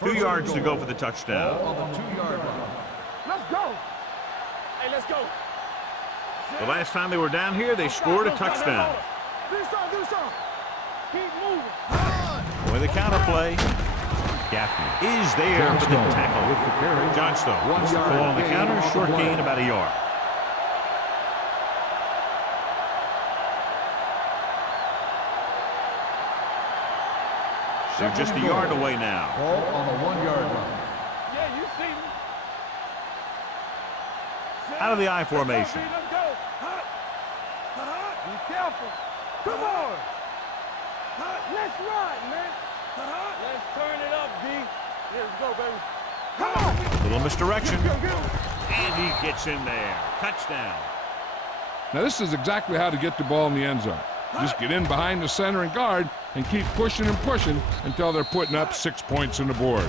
Two yards to go for the touchdown. Ball on the 2-yard line. Let's go. Hey, let's go. The last time they were down here, they scored a touchdown. Do something. Keep moving. With the counter play, Gaffney is there for the tackle. Johnstone wants the ball on the counter, short gain about a yard. They're just a yard away now. Ball on the 1-yard line. Yeah, you see me. Out of the I formation. Let's go. Be careful. Come on. Let's ride, man. Let's turn it up, D. Let's go, baby. Come on. Little misdirection. Get him. And he gets in there. Touchdown. Now this is exactly how to get the ball in the end zone. Just get in behind the center and guard and keep pushing and pushing until they're putting up 6 points on the board.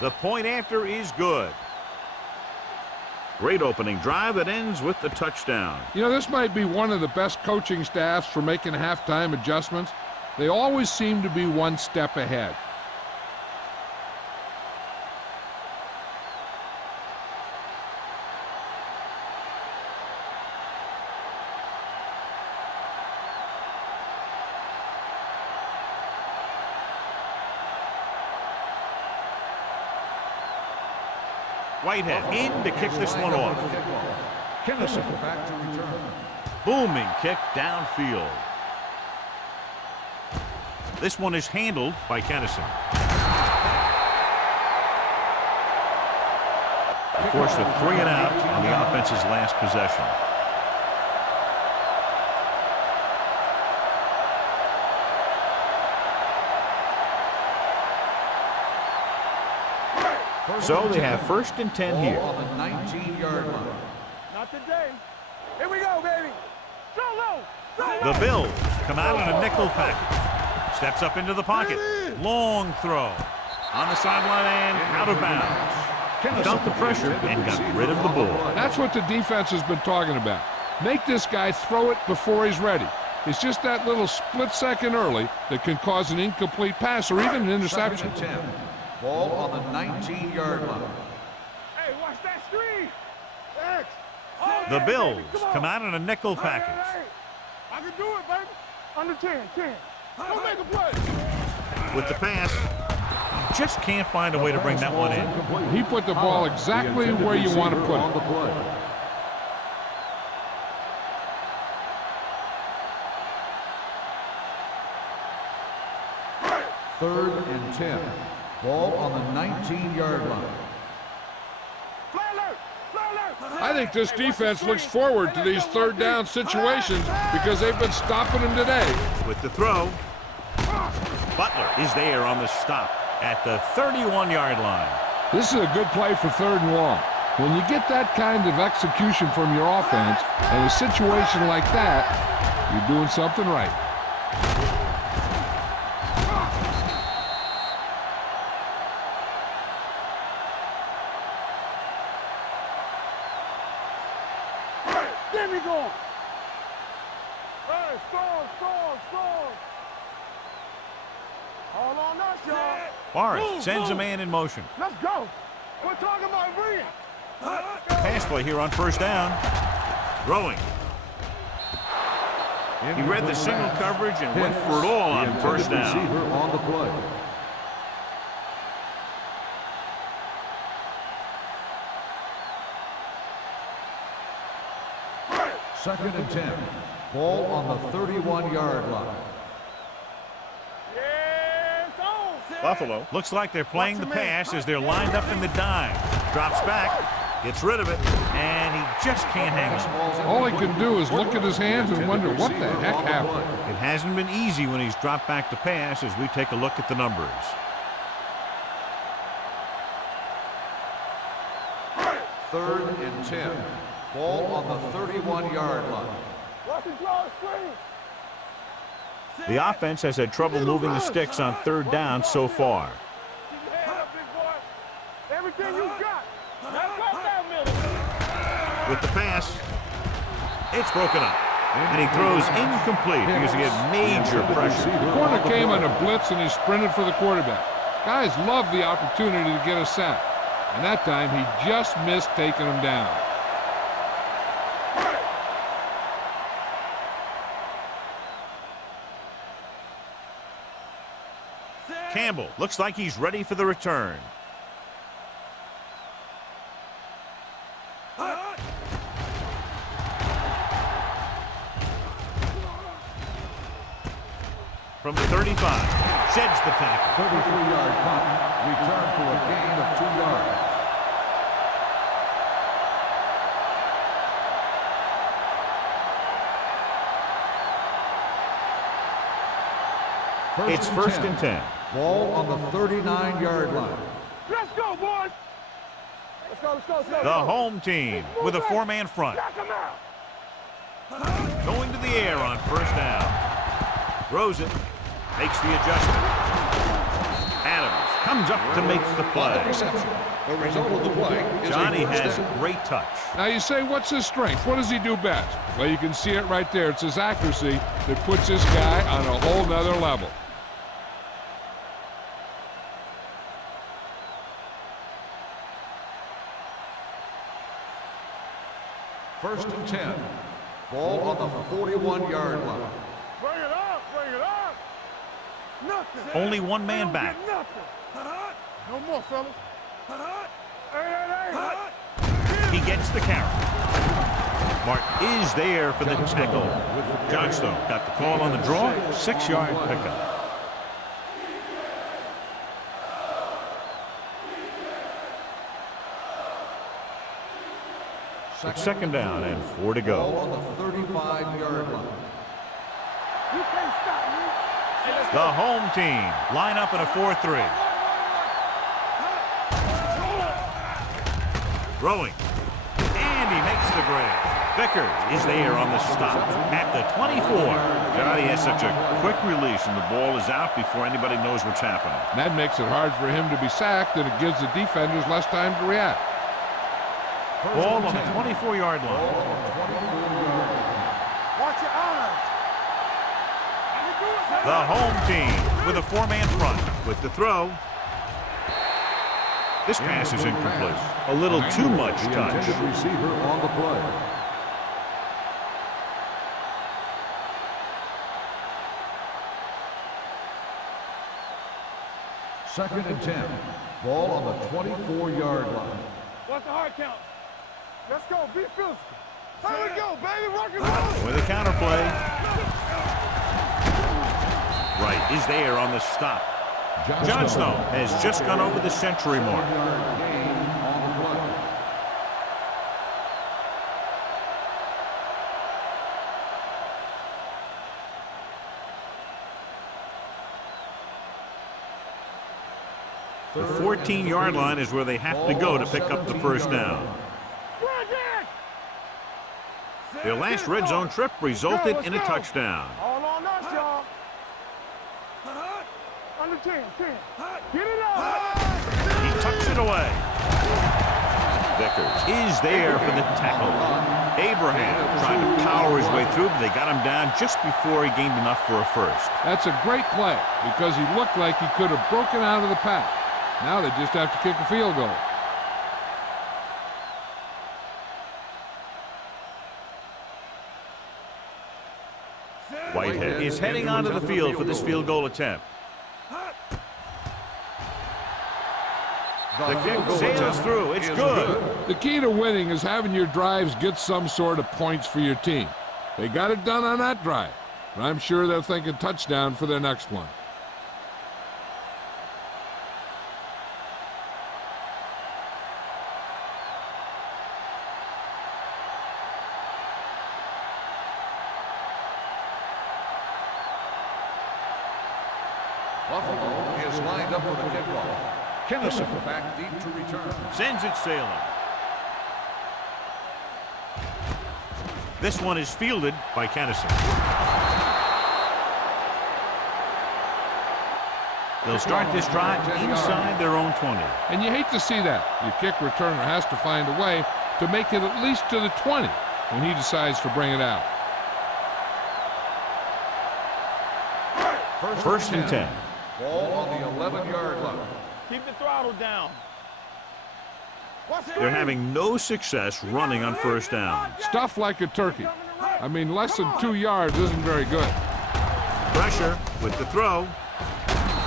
The point after is good. Great opening drive that ends with the touchdown. You know, this might be one of the best coaching staffs for making halftime adjustments. They always seem to be one step ahead. Whitehead in to kick this one off. Kennison. Back to return. Booming kick downfield. This one is handled by Kennison. Forced a 3 and out on the offense's last possession. So they have 1st and 10 here. Ball on the 19-yard line. Not today. Here we go, baby. Go low. The Bills come out in a nickel package. Steps up into the pocket. Long throw. On the sideline and out of bounds. Felt the pressure and got rid of the ball. That's what the defense has been talking about. Make this guy throw it before he's ready. It's just that little split second early that can cause an incomplete pass or even an interception. 2nd and 10. Ball on the 19-yard line. Hey, watch that screen. X. The Bills come out in a nickel package. Hey, I can do it, baby. Under 10. Go make a play. With the pass, you just can't find a way to bring that one in. He put the ball exactly where you want to put it. 3rd and 10. Ball on the 19-yard line. I think this defense looks forward to these 3rd down situations because they've been stopping them today. With the throw, Butler is there on the stop at the 31-yard line. This is a good play for 3rd and long. When you get that kind of execution from your offense in a situation like that, you're doing something right. Get me going. Hey, score. All on us, y'all. Forrest sends a man in motion. Let's go. We're talking about bringing. Pass play here on first down. Throwing. He read the single coverage and went for it all on first down. Receiver on the play. Second and 10. Ball on the 31-yard line. Buffalo looks like they're playing the pass as they're lined up in the dime. Drops back, gets rid of it, and he just can't hang it. All he can do is look at his hands and wonder what the heck happened. It hasn't been easy when he's dropped back to pass as we take a look at the numbers. Third and 10. Ball on the 31-yard line. The offense has had trouble moving the sticks on third down so far. Everything you got. With the pass, it's broken up. And he throws incomplete because he had major pressure. The corner came on a blitz and he sprinted for the quarterback. Guys love the opportunity to get a sack. And that time he just missed taking him down. Campbell looks like he's ready for the return. From the 35, sheds the tackle. 33-yard punt, return for a gain of 2 yards. It's first and 10. Ball on the 39-yard line. Let's go, boys. Let's go. The home team with a four-man front. Knock him out. Going to the air on first down. Throws it. Makes the adjustment. Adams comes up to make the play. The result of the play is Johnny has great touch. Now you say, what's his strength? What does he do best? Well, you can see it right there. It's his accuracy that puts this guy on a whole nother level. First and 10. Ball on the 41-yard line. Bring it up. Nothing. Only one man back. Nothing. No more, fellas. He gets the carry. Martin is there for the tackle. Johnstone got the call on the draw. 6-yard pickup. It's second down and 4 to Ball go. on the 35-yard line. You can't stop me. The home team line up in a 4-3. Throwing. And he makes the grab. Vickers is there on the stop at the 24. Johnny has such a quick release and the ball is out before anybody knows what's happening. And that makes it hard for him to be sacked, and it gives the defenders less time to react. Ball on the 24-yard line. Watch your eyes. The home team with a four-man front with the throw. This pass is incomplete. A little too much touch. Receiver on the play. Second and 10. Ball on the 24-yard line. What's the hard count? Let's go. Be physical. Here we go, baby. Rock and roll. With a counter play. Right is there on the stop. Johnstone has just gone over the century mark. The 14-yard line is where they have to go to pick up the first down. Their last red zone trip resulted in a touchdown. All on us, y'all. Under 10. Get it up. He tucks it away. Vickers is there for the tackle. Abraham trying to power his way through, but they got him down just before he gained enough for a first. That's a great play because he looked like he could have broken out of the pack. Now they just have to kick a field goal. Whitehead is heading onto the field for this field goal attempt. The kick sails through. It's good. The key to winning is having your drives get some sort of points for your team. They got it done on that drive, but I'm sure they're thinking touchdown for their next one. Buffalo is lined up for the kickoff. Kennison back deep to return. Sends it sailing. This one is fielded by Kennison. They'll start this drive inside their own 20. And you hate to see that. Your kick returner has to find a way to make it at least to the 20 when he decides to bring it out. First and 10. Ball on the 11-yard line. Keep the throttle down. They're having no success running on first down. Stuff like a turkey. I mean, less than 2 yards isn't very good. Pressure with the throw.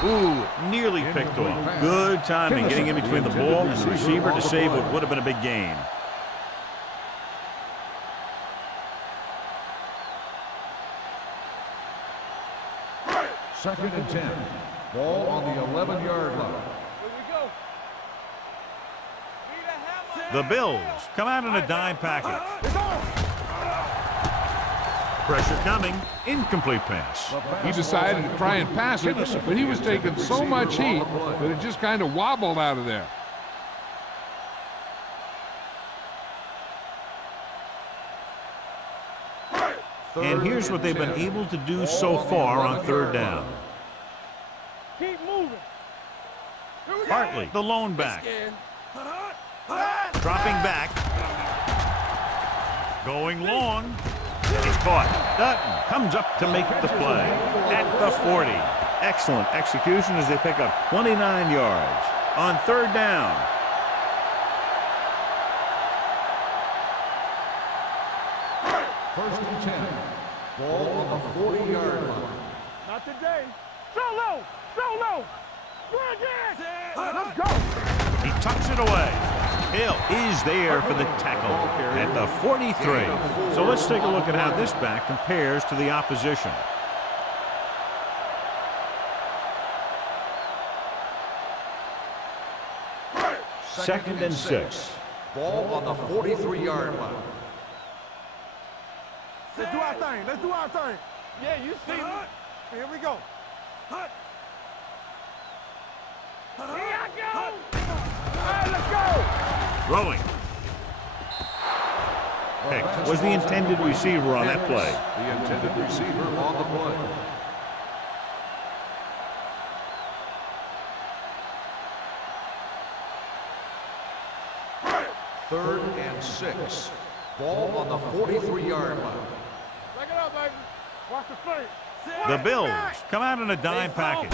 Ooh, nearly picked off. Good timing getting in between the ball and the receiver to save what would have been a big gain. Second and 10. Ball on the 11-yard line. The Bills come out in a dime package. Pressure coming. Incomplete pass. He decided to try and pass it, but he was taking so much heat that it just kind of wobbled out of there. And here's what they've been able to do so far on third down. Keep moving. Hartley, the lone back. Dropping back. Going long. It's caught. Dutton comes up to make the play at the 40. Excellent execution as they pick up 29 yards on third down. First and 10. Ball on the 40-yard line. Not today. So low. So low. Go again. Let's go. He tucks it away. Hill is there for the tackle at the 43. So let's take a look at how this back compares to the opposition. Second and 6. Ball on the 43-yard line. Let's do our thing. Let's do our thing. Yeah, you see me. Here we go. Here I go. All right, let's go. Throwing. Pick was the intended receiver on that play. The intended receiver on the play. Third and 6. Ball on the 43-yard line. Back it up, baby. Watch the feet. The Bills come out in a dime package,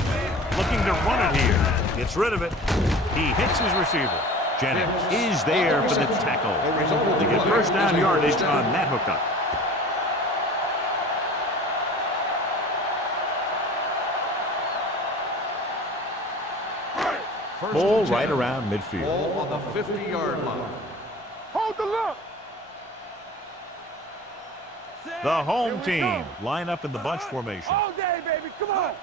looking to run it here. Gets rid of it. He hits his receiver. Jennings is there for the tackle. They get first down yardage on that hookup. Ball right around midfield. Ball on the 50-yard line. Hold the look. The home team line up in the bunch formation. All day, baby. Come on.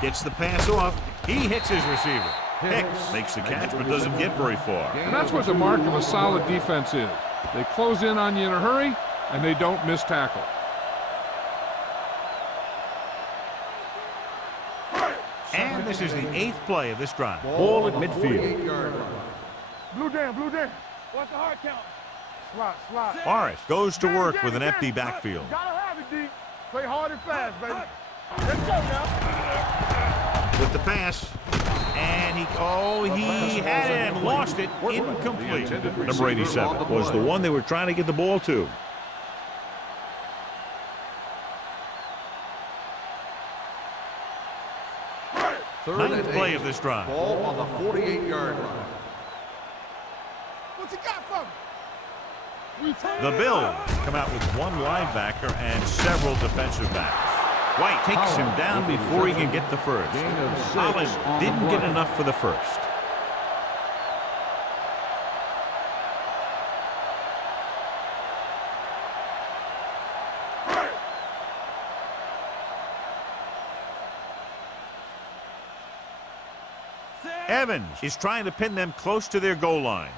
Gets the pass off. He hits his receiver. Hicks makes the catch but doesn't get very far. And that's what the mark of a solid defense is. They close in on you in a hurry, and they don't miss tackle. And this is the 8th play of this drive. Ball at midfield. Blue down, blue down. What's the hard count? Slot, slot. Morris goes to work with an empty backfield. Gotta have it, D. Play hard and fast, baby. Let's go now. With the pass. And he had it and lost it. Incomplete. Number 87 was the one they were trying to get the ball to. Ninth play of this drive. Ball on the 48-yard line. What you got for me? The Bills come out with one linebacker and several defensive backs. White takes him down before he can get the first. Holland didn't get enough for the first. Evans is trying to pin them close to their goal line.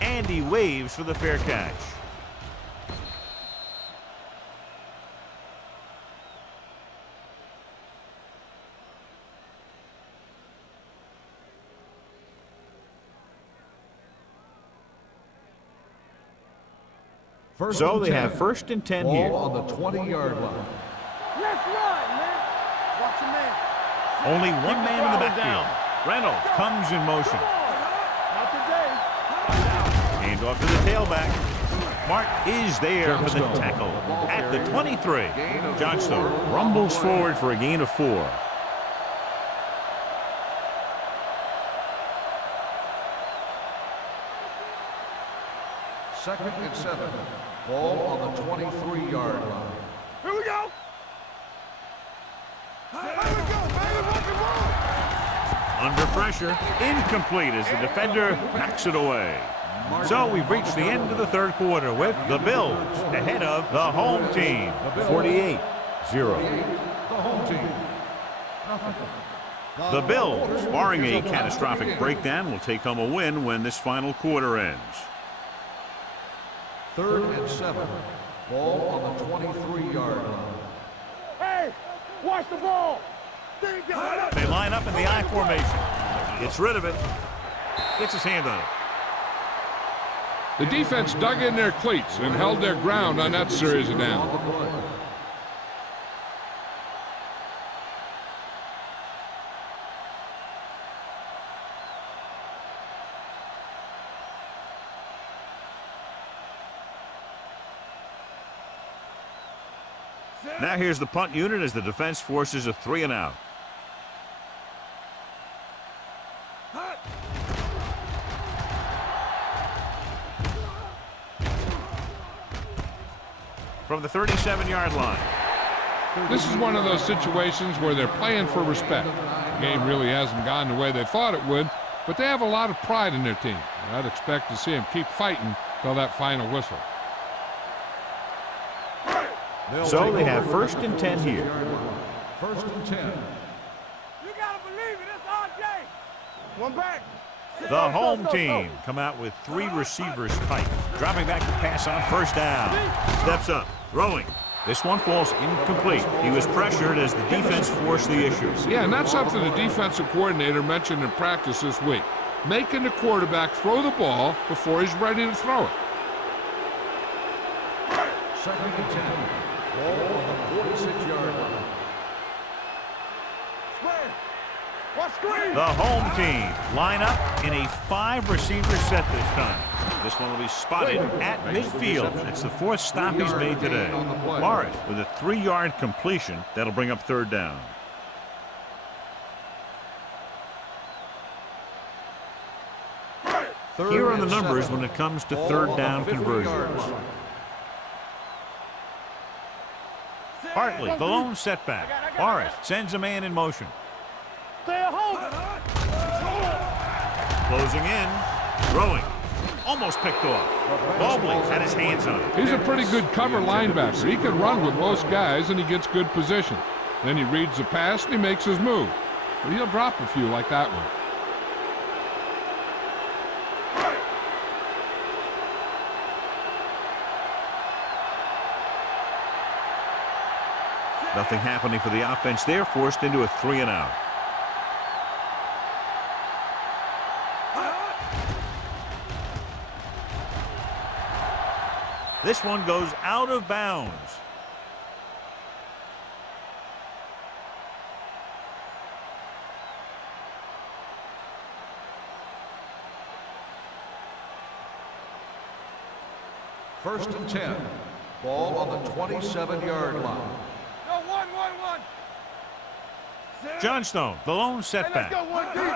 And he waves for the fair catch. So they have 1st and 10 here. Ball on the 20-yard line. Let's run, man. Watch your man. Only one man in the backfield. Reynolds comes in motion. Not today. Hand off to the tailback. Mark is there for the tackle at the 23. Johnstone rumbles forward for a gain of 4. Second and 7. Ball on the 23-yard line. Here we go. Here we go, baby. Rock and roll. Under pressure, incomplete as the defender knocks it away. So we've reached the end of the 3rd quarter with the Bills ahead of the home team, 48-0. The home team. The Bills, barring a catastrophic breakdown, will take home a win when this final quarter ends. 3rd and 7. Ball on the 23-yard line. Hey, watch the ball. They line up in the I formation. Gets rid of it. Gets his hand on it. The defense dug in their cleats and held their ground on that series of downs. Now here's the punt unit as the defense forces a 3 and out. From the 37-yard line. This is one of those situations where they're playing for respect. The game really hasn't gone the way they thought it would, but they have a lot of pride in their team. And I'd expect to see them keep fighting till that final whistle. So they have 1st and 10 here. 1st and 10. You gotta believe it. It's RJ. One back. The home team come out with 3 receivers tight. Dropping back to pass on 1st down. Steps up, throwing. This one falls incomplete. He was pressured as the defense forced the issue. Yeah, and that's something the defensive coordinator mentioned in practice this week. Making the quarterback throw the ball before he's ready to throw it. 2nd and 10. Ball on the 46-yard line. The home team line up in a 5-receiver set this time. This one will be spotted at midfield. It's the 4th stop he's made today. Morris with a 3-yard completion. That'll bring up 3rd down. Here are the numbers when it comes to 3rd down conversions. Hartley, the lone setback. Morris sends a man in motion. Stay at home. Closing in, throwing, almost picked off. Mobley had his hands on it. He's a pretty good cover linebacker. He can run with most guys, and he gets good position. Then he reads the pass, and he makes his move. But he'll drop a few like that one. Nothing happening for the offense there, forced into a 3 and out. This one goes out of bounds. First and 10. Ball on the 27-yard line. Go, one. Johnstone, the lone Hey, let's setback. go, one deep.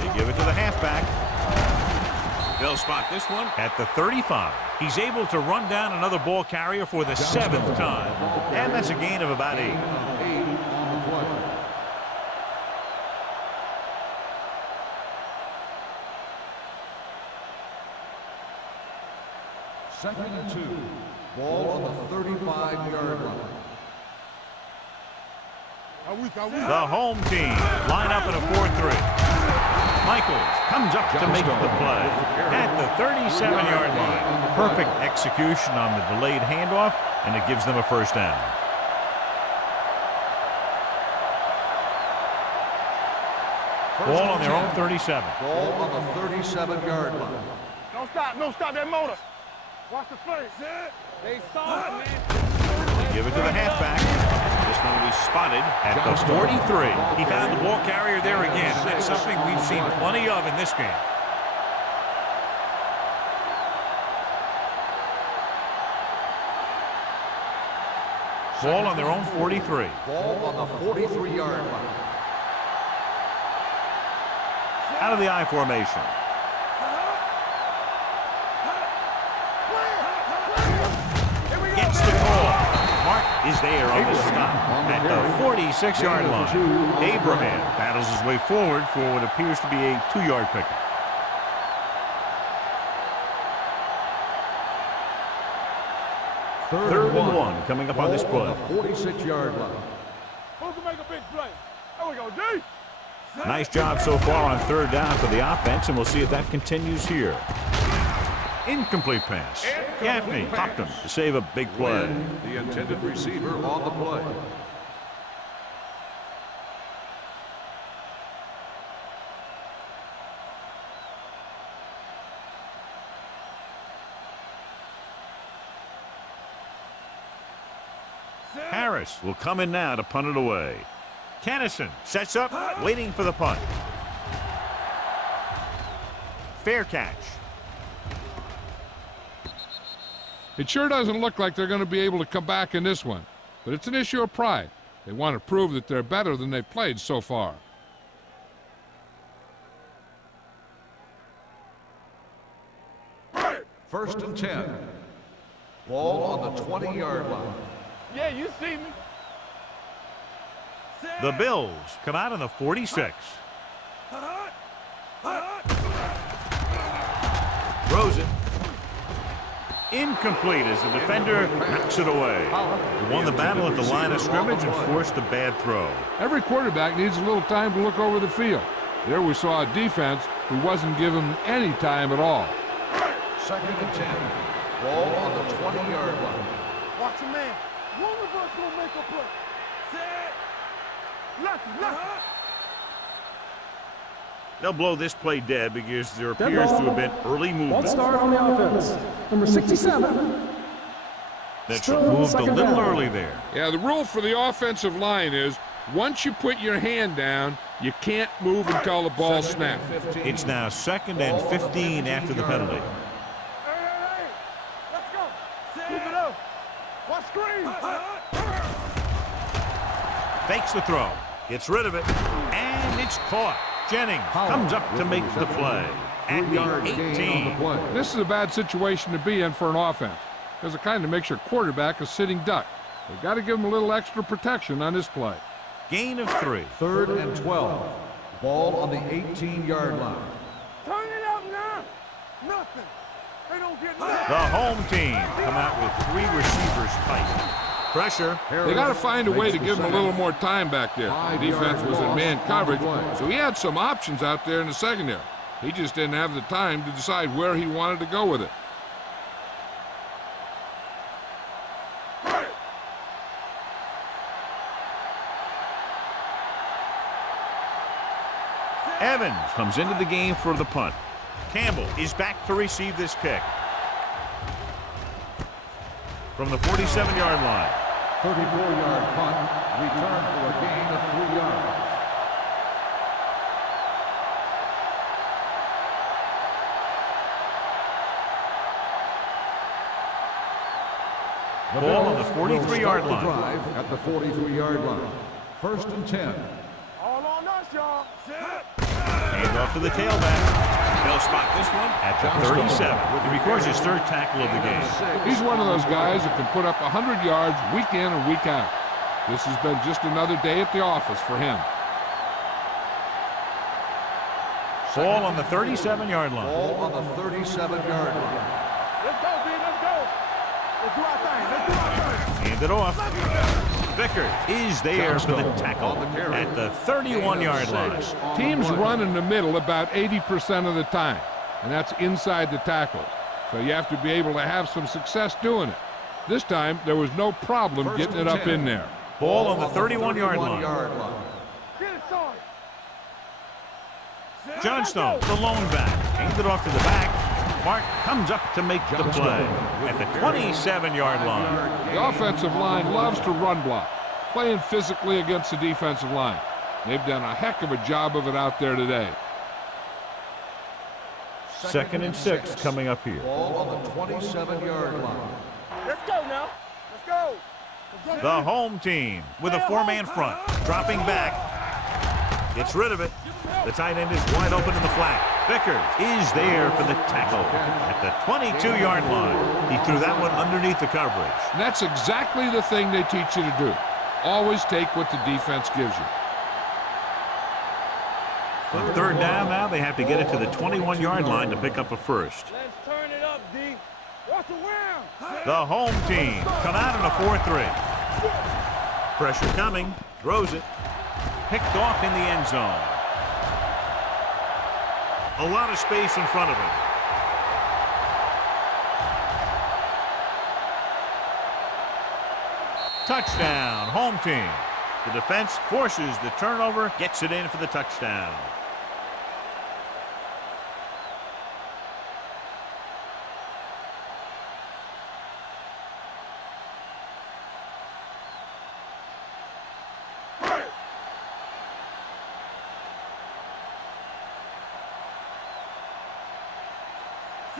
They give it to the halfback. They'll spot this one at the 35. He's able to run down another ball carrier for the 7th time. And that's a gain of about 8. 8 on the play. Second and 2. Ball on the 35-yard line. The home team line up in a 4-3. Michaels comes up to make the play at the 37-yard line. Perfect execution on the delayed handoff, and it gives them a first down. Ball on their own 37. Ball on the 37-yard line. Don't stop that motor. Watch the face. They saw it, man. Give it to the halfback. This one will be spotted at the 43. He found the ball carrier there again. That's something we've seen plenty of in this game. Ball on their own 43. Ball on the 43-yard line. Out of the I formation. Gets the call. Mark is there on the stop at the 46-yard line. Abraham battles his way forward for what appears to be a 2-yard pickup. Third and one coming up on this play. 46-yard line. Who can make a big play? There we go, D. Nice job so far on third down for the offense, and we'll see if that continues here. Incomplete pass. Gaffney popped him to save a big play. The intended receiver on the play. Harris will come in now to punt it away. Kennison sets up, waiting for the punt. Fair catch. It sure doesn't look like they're going to be able to come back in this one, but it's an issue of pride. They want to prove that they're better than they've played so far. First and 10. Ball on the 20-yard line. Yeah, you see me. The Bills come out on the 46. Throws it. Incomplete as the defender knocks it away. He won the battle at the line of scrimmage and forced a bad throw. Every quarterback needs a little time to look over the field. There we saw a defense who wasn't given any time at all. Second and 10. Ball on the 20-yard line. Watch your man. One of us will make a play. Set. Left. They'll blow this play dead because there appears to have been early movement. Let's start on the offense. Number 67. That Still moved a second little down. early there. Yeah, the rule for the offensive line is once you put your hand down, you can't move until the ball snaps. It's now 2nd and 15 after the penalty. Hey. Let's go. Keep it up. Watch screen. Fakes the throw. Gets rid of it. And it's caught. Jennings comes up to make the play at the 18. This is a bad situation to be in for an offense because it kind of makes your quarterback a sitting duck. They've got to give him a little extra protection on this play. Gain of 3. Third and 12. Ball on the 18-yard line. Turn it out now. Nothing. They don't get nothing. The home team come out with 3 receivers tight. Pressure. They got to find a way to give him a little more time back there. The defense was in man coverage, so he had some options out there in the secondary. He just didn't have the time to decide where he wanted to go with it. Evans comes into the game for the punt. Campbell is back to receive this kick. From the 47-yard line. 34-yard punt. Return for a gain of 3 yards. Ball on the 43-yard line. Drive at the 43-yard line. 1st and 10. All on us, y'all. Hand off to the tailback. They'll spot this one at the 37. He records his 3rd tackle of the game. He's one of those guys that can put up 100 yards week in and week out. This has been just another day at the office for him. Ball on the 37-yard line. Ball on the 37-yard line. Let's go, B. Let's go. Let's do our thing. Let's do our thing. Hand it off. Vickers is there for the tackle at the 31-yard line. Teams run in the middle about 80% of the time, and that's inside the tackles. So you have to be able to have some success doing it. This time, there was no problem getting it up in there. Ball on the 31-yard line. Get it, son. Johnstone, the lone back. Hands it off to the back. Mark comes up to make the play at the 27-yard line. The offensive line loves to run block, playing physically against the defensive line. They've done a heck of a job of it out there today. 2nd and 6 coming up here. Ball on the 27-yard line. Let's go now. Let's go. Let's go. The home team with a 4-man front. Dropping back. Gets rid of it. The tight end is wide open in the flat. Vickers is there for the tackle at the 22-yard line. He threw that one underneath the coverage. And that's exactly the thing they teach you to do. Always take what the defense gives you. On 3rd down now, they have to get it to the 21-yard line to pick up a first. Let's turn it up, D. Watch the ground. The home team come out in a 4-3. Pressure coming. Throws it. Picked off in the end zone. A lot of space in front of him. Touchdown, home team. The defense forces the turnover, gets it in for the touchdown.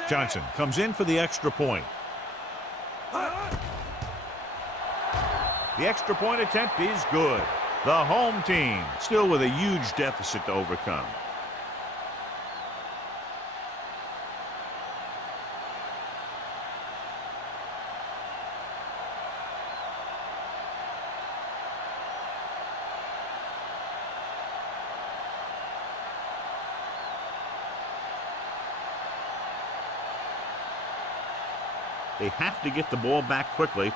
Johnson comes in for the extra point. The extra point attempt is good. The home team still with a huge deficit to overcome. They have to get the ball back quickly,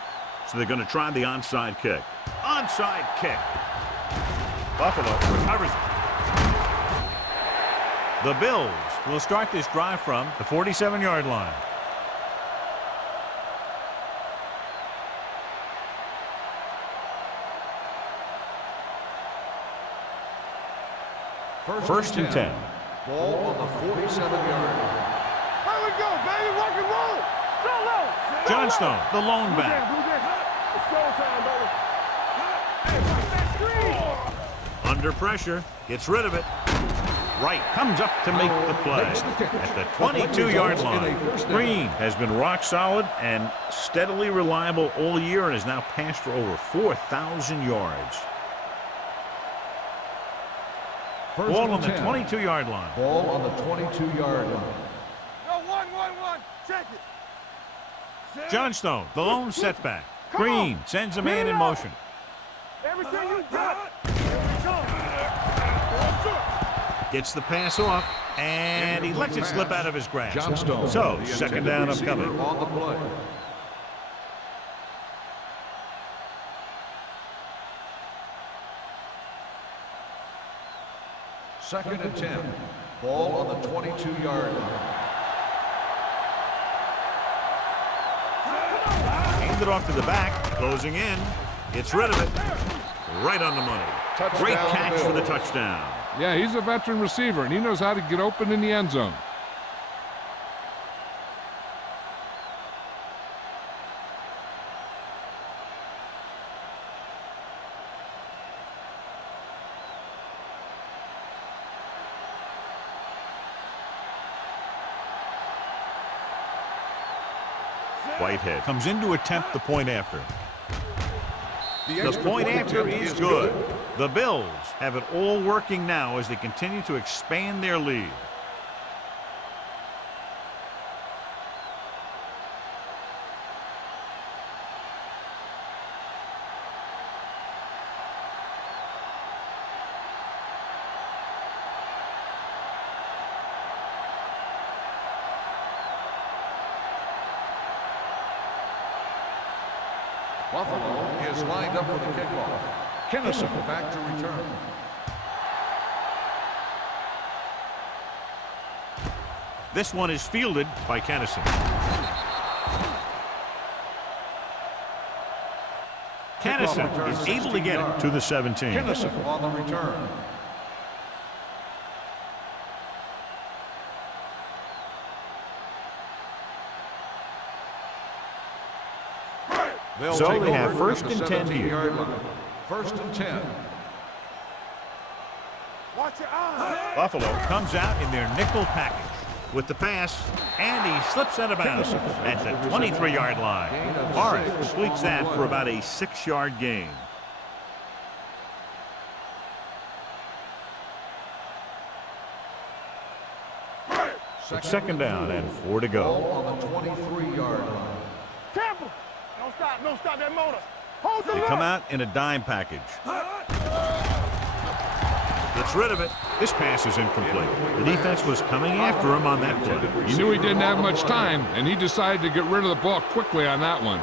so they're going to try the onside kick. Onside kick. Buffalo recovers it. The Bills will start this drive from the 47-yard line. First and 10. Ball on the 47-yard line. Here we go, baby. Rock and roll. Johnstone, the lone back. It's showtime, baby. Under pressure, gets rid of it. Wright comes up to make the play at the 22-yard line. Green has been rock solid and steadily reliable all year and has now passed for over 4,000 yards. Ball on the 22-yard line. Ball on the 22-yard line. Go 1-1-1. Check it. Johnstone, the lone setback. Green sends a man in motion. Everything you got. Gets the pass off, and he lets it slip out of his grasp. Johnstone, So, the 2nd down intended upcoming. receiver on the play. Second and 10. Ball on the 22-yard line. Hands it off to the back, closing in. Gets rid of it. Right on the money. Great catch for the touchdown. Yeah, he's a veteran receiver, and he knows how to get open in the end zone. Whitehead comes in to attempt the point after. The point after is good. The Bills have it all working now as they continue to expand their lead. Buffalo is lined up for the kickoff. Kennison back to return. This one is fielded by Kennison. Kennison is able to get it to the 17. Kennison on the return. So they have first and 10 here. First and 10. Watch your eyes. Buffalo comes out in their nickel package with the pass, and he slips out of bounds at the 23-yard line. Morris completes that for about a 6-yard gain. It's second down and 4 to go. On the 23-yard line. Temple. Don't stop that motor. Hold the They line. come out in a dime package. Gets rid of it. This pass is incomplete. The defense was coming after him on that play. He knew he didn't have much time, and he decided to get rid of the ball quickly on that one.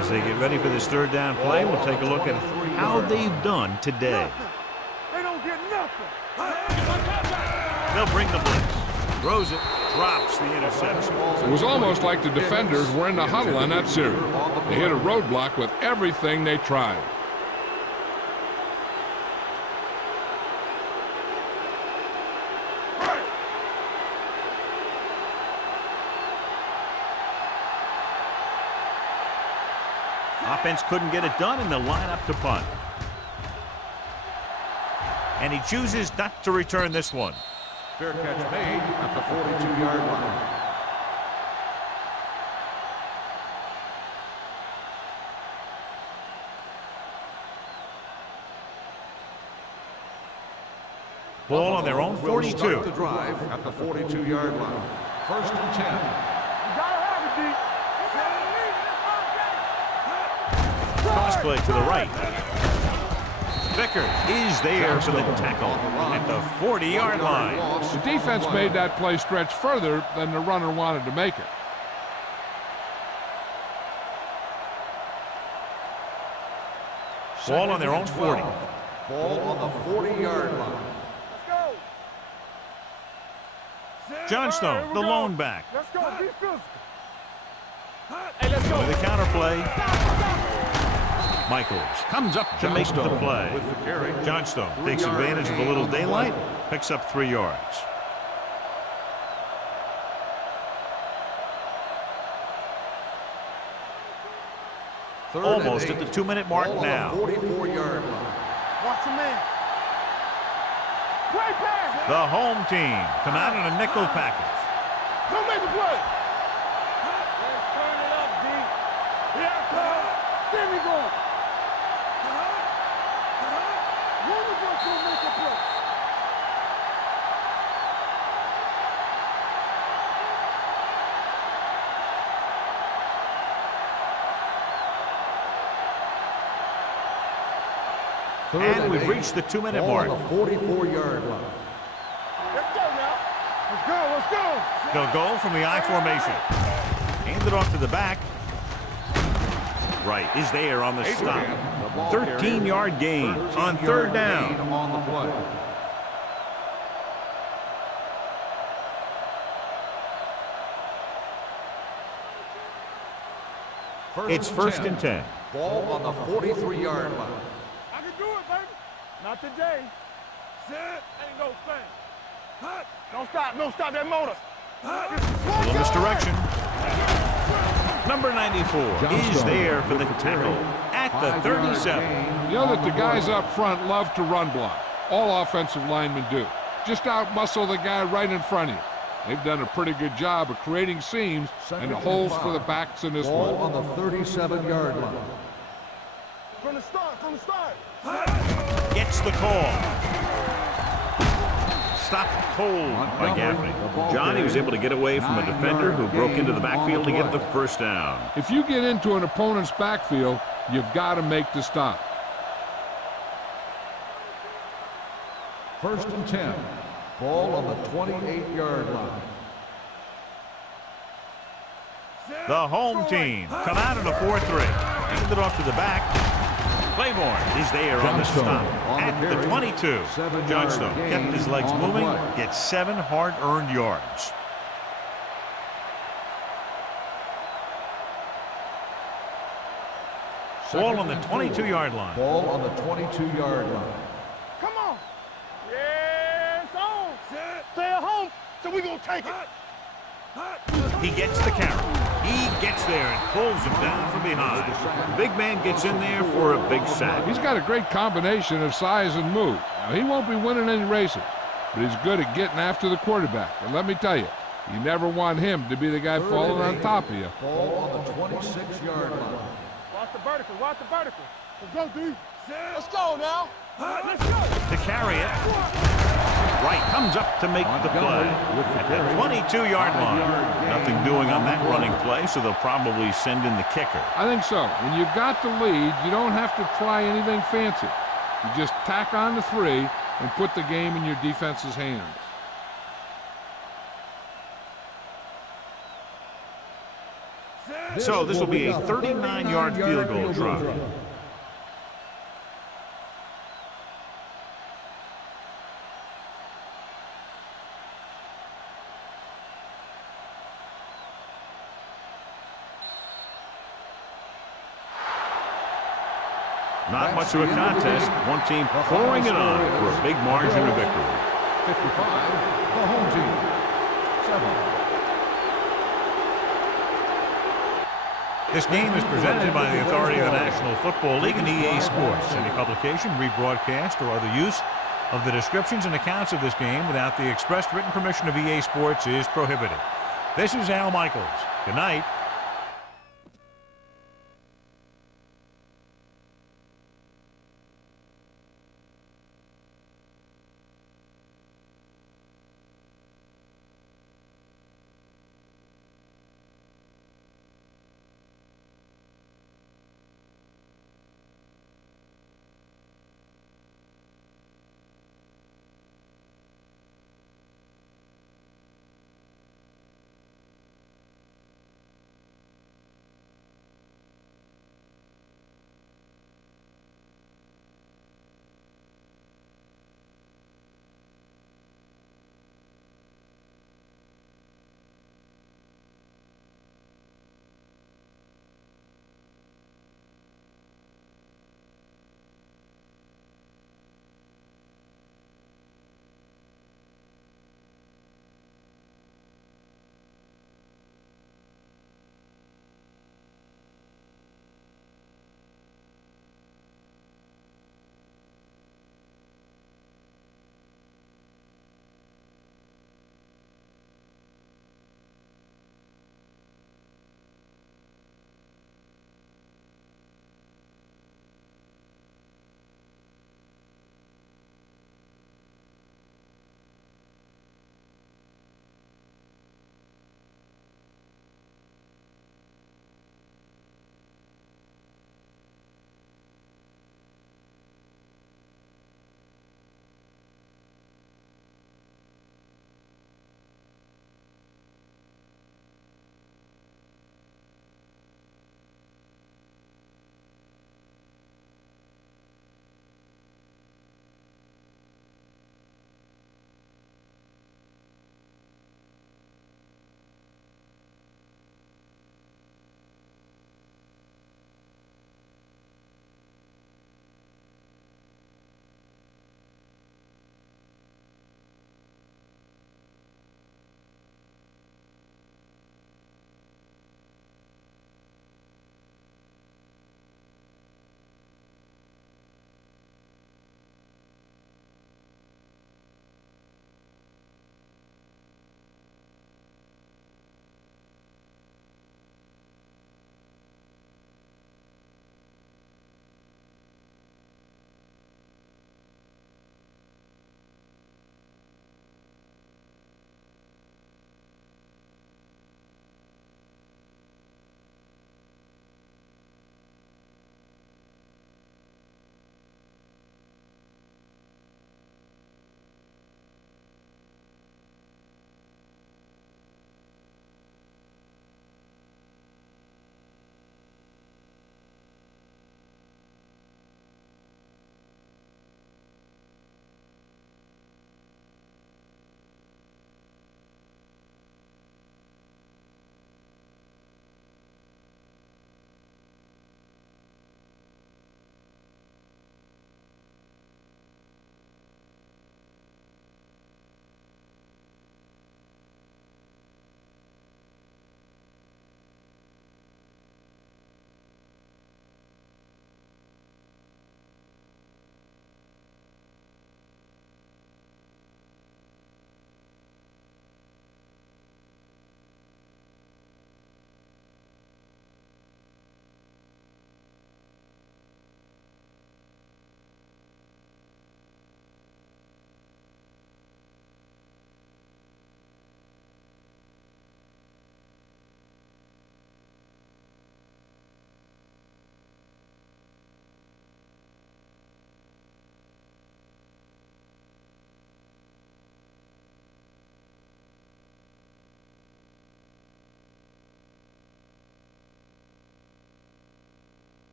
As they get ready for this third down play, we'll take a look at how they've done today. They don't get nothing. They'll bring the blitz. Throws it, drops the interception. It was almost like the defenders were in the huddle on that series. They hit a roadblock with everything they tried. Offense couldn't get it done in the lineup to punt. And he chooses not to return this one. Fair catch made at the 42-yard line. Ball on their own 42. Will start the drive at the 42-yard line. First and 10. You gotta have it, D. Cross play to the right. Vickers is there for the tackle at the 40-yard line. The defense made that play stretch further than the runner wanted to make it. Ball on their own 40. Ball on the 40-yard line. Let's go. Johnstone, the lone back. Let's go. Be physical. Hey, let's go. With the counter play. Michaels comes up to make the play. With the carry. Johnstone takes advantage of a little daylight, picks up 3 yards. Almost at the 2-minute mark now. 44-yard line. Watch your man. Great pass. The home team come out in a nickel package. Don't make the play. Let's turn it up, D. Here I come. There we go. One of us will make a play. And we've reached the 2-minute mark. On the 44-yard line. Let's go now. Let's go. Let's go. They'll go from the I formation. Hand it off to the back. Right is there on the stop. 13-yard gain on third down. On the play. It's first and 10. Ball on the 43-yard line. I can do it, baby. Not today. Sit. Ain't no thing. Don't stop that motor. A little misdirection. Number 94 is there for the tackle at the 37. You know that the guys up front love to run block. All offensive linemen do. just out-muscle the guy right in front of you. They've done a pretty good job of creating seams and holes for the backs in this Ball one. on the 37-yard line. From the start, from the start. Gets the call. Stopped cold by Gaffney. Johnny was able to get away from a defender who broke into the backfield to get the first down. If you get into an opponent's backfield, you've got to make the stop. 1st and 10. Ball on the 28-yard line. The home team come out in a 4-3. Hand it off to the back. Claiborne is there on the stop at the 22. Johnstone kept his legs moving, gets 7 hard-earned yards. Ball on the 22-yard line. Ball on the 22-yard line. Come on. Yes, on. Stay at home, so we gonna take it. He gets the carry. He gets there and pulls him down from behind. The big man gets in there for a big sack. He's got a great combination of size and move. Now, he won't be winning any races, but he's good at getting after the quarterback. And let me tell you, you never want him to be the guy falling on top of you. Ball on the 26-yard line. Watch the vertical, watch the vertical. Let's go, D. Let's go now. Let's go. To carry it. Wright comes up to make the play at the 22-yard line. Nothing doing on that running play, so they'll probably send in the kicker. I think so. When you've got the lead, you don't have to try anything fancy. You just tack on the 3 and put the game in your defense's hands. So this will be a 39-yard field goal try. Not much of a contest. One team pouring it on for a big margin of victory. 55, the home team. 7. This game is presented by the authority of the National Football League and EA Sports. Any publication, rebroadcast, or other use of the descriptions and accounts of this game without the expressed written permission of EA Sports is prohibited. This is Al Michaels. Good night.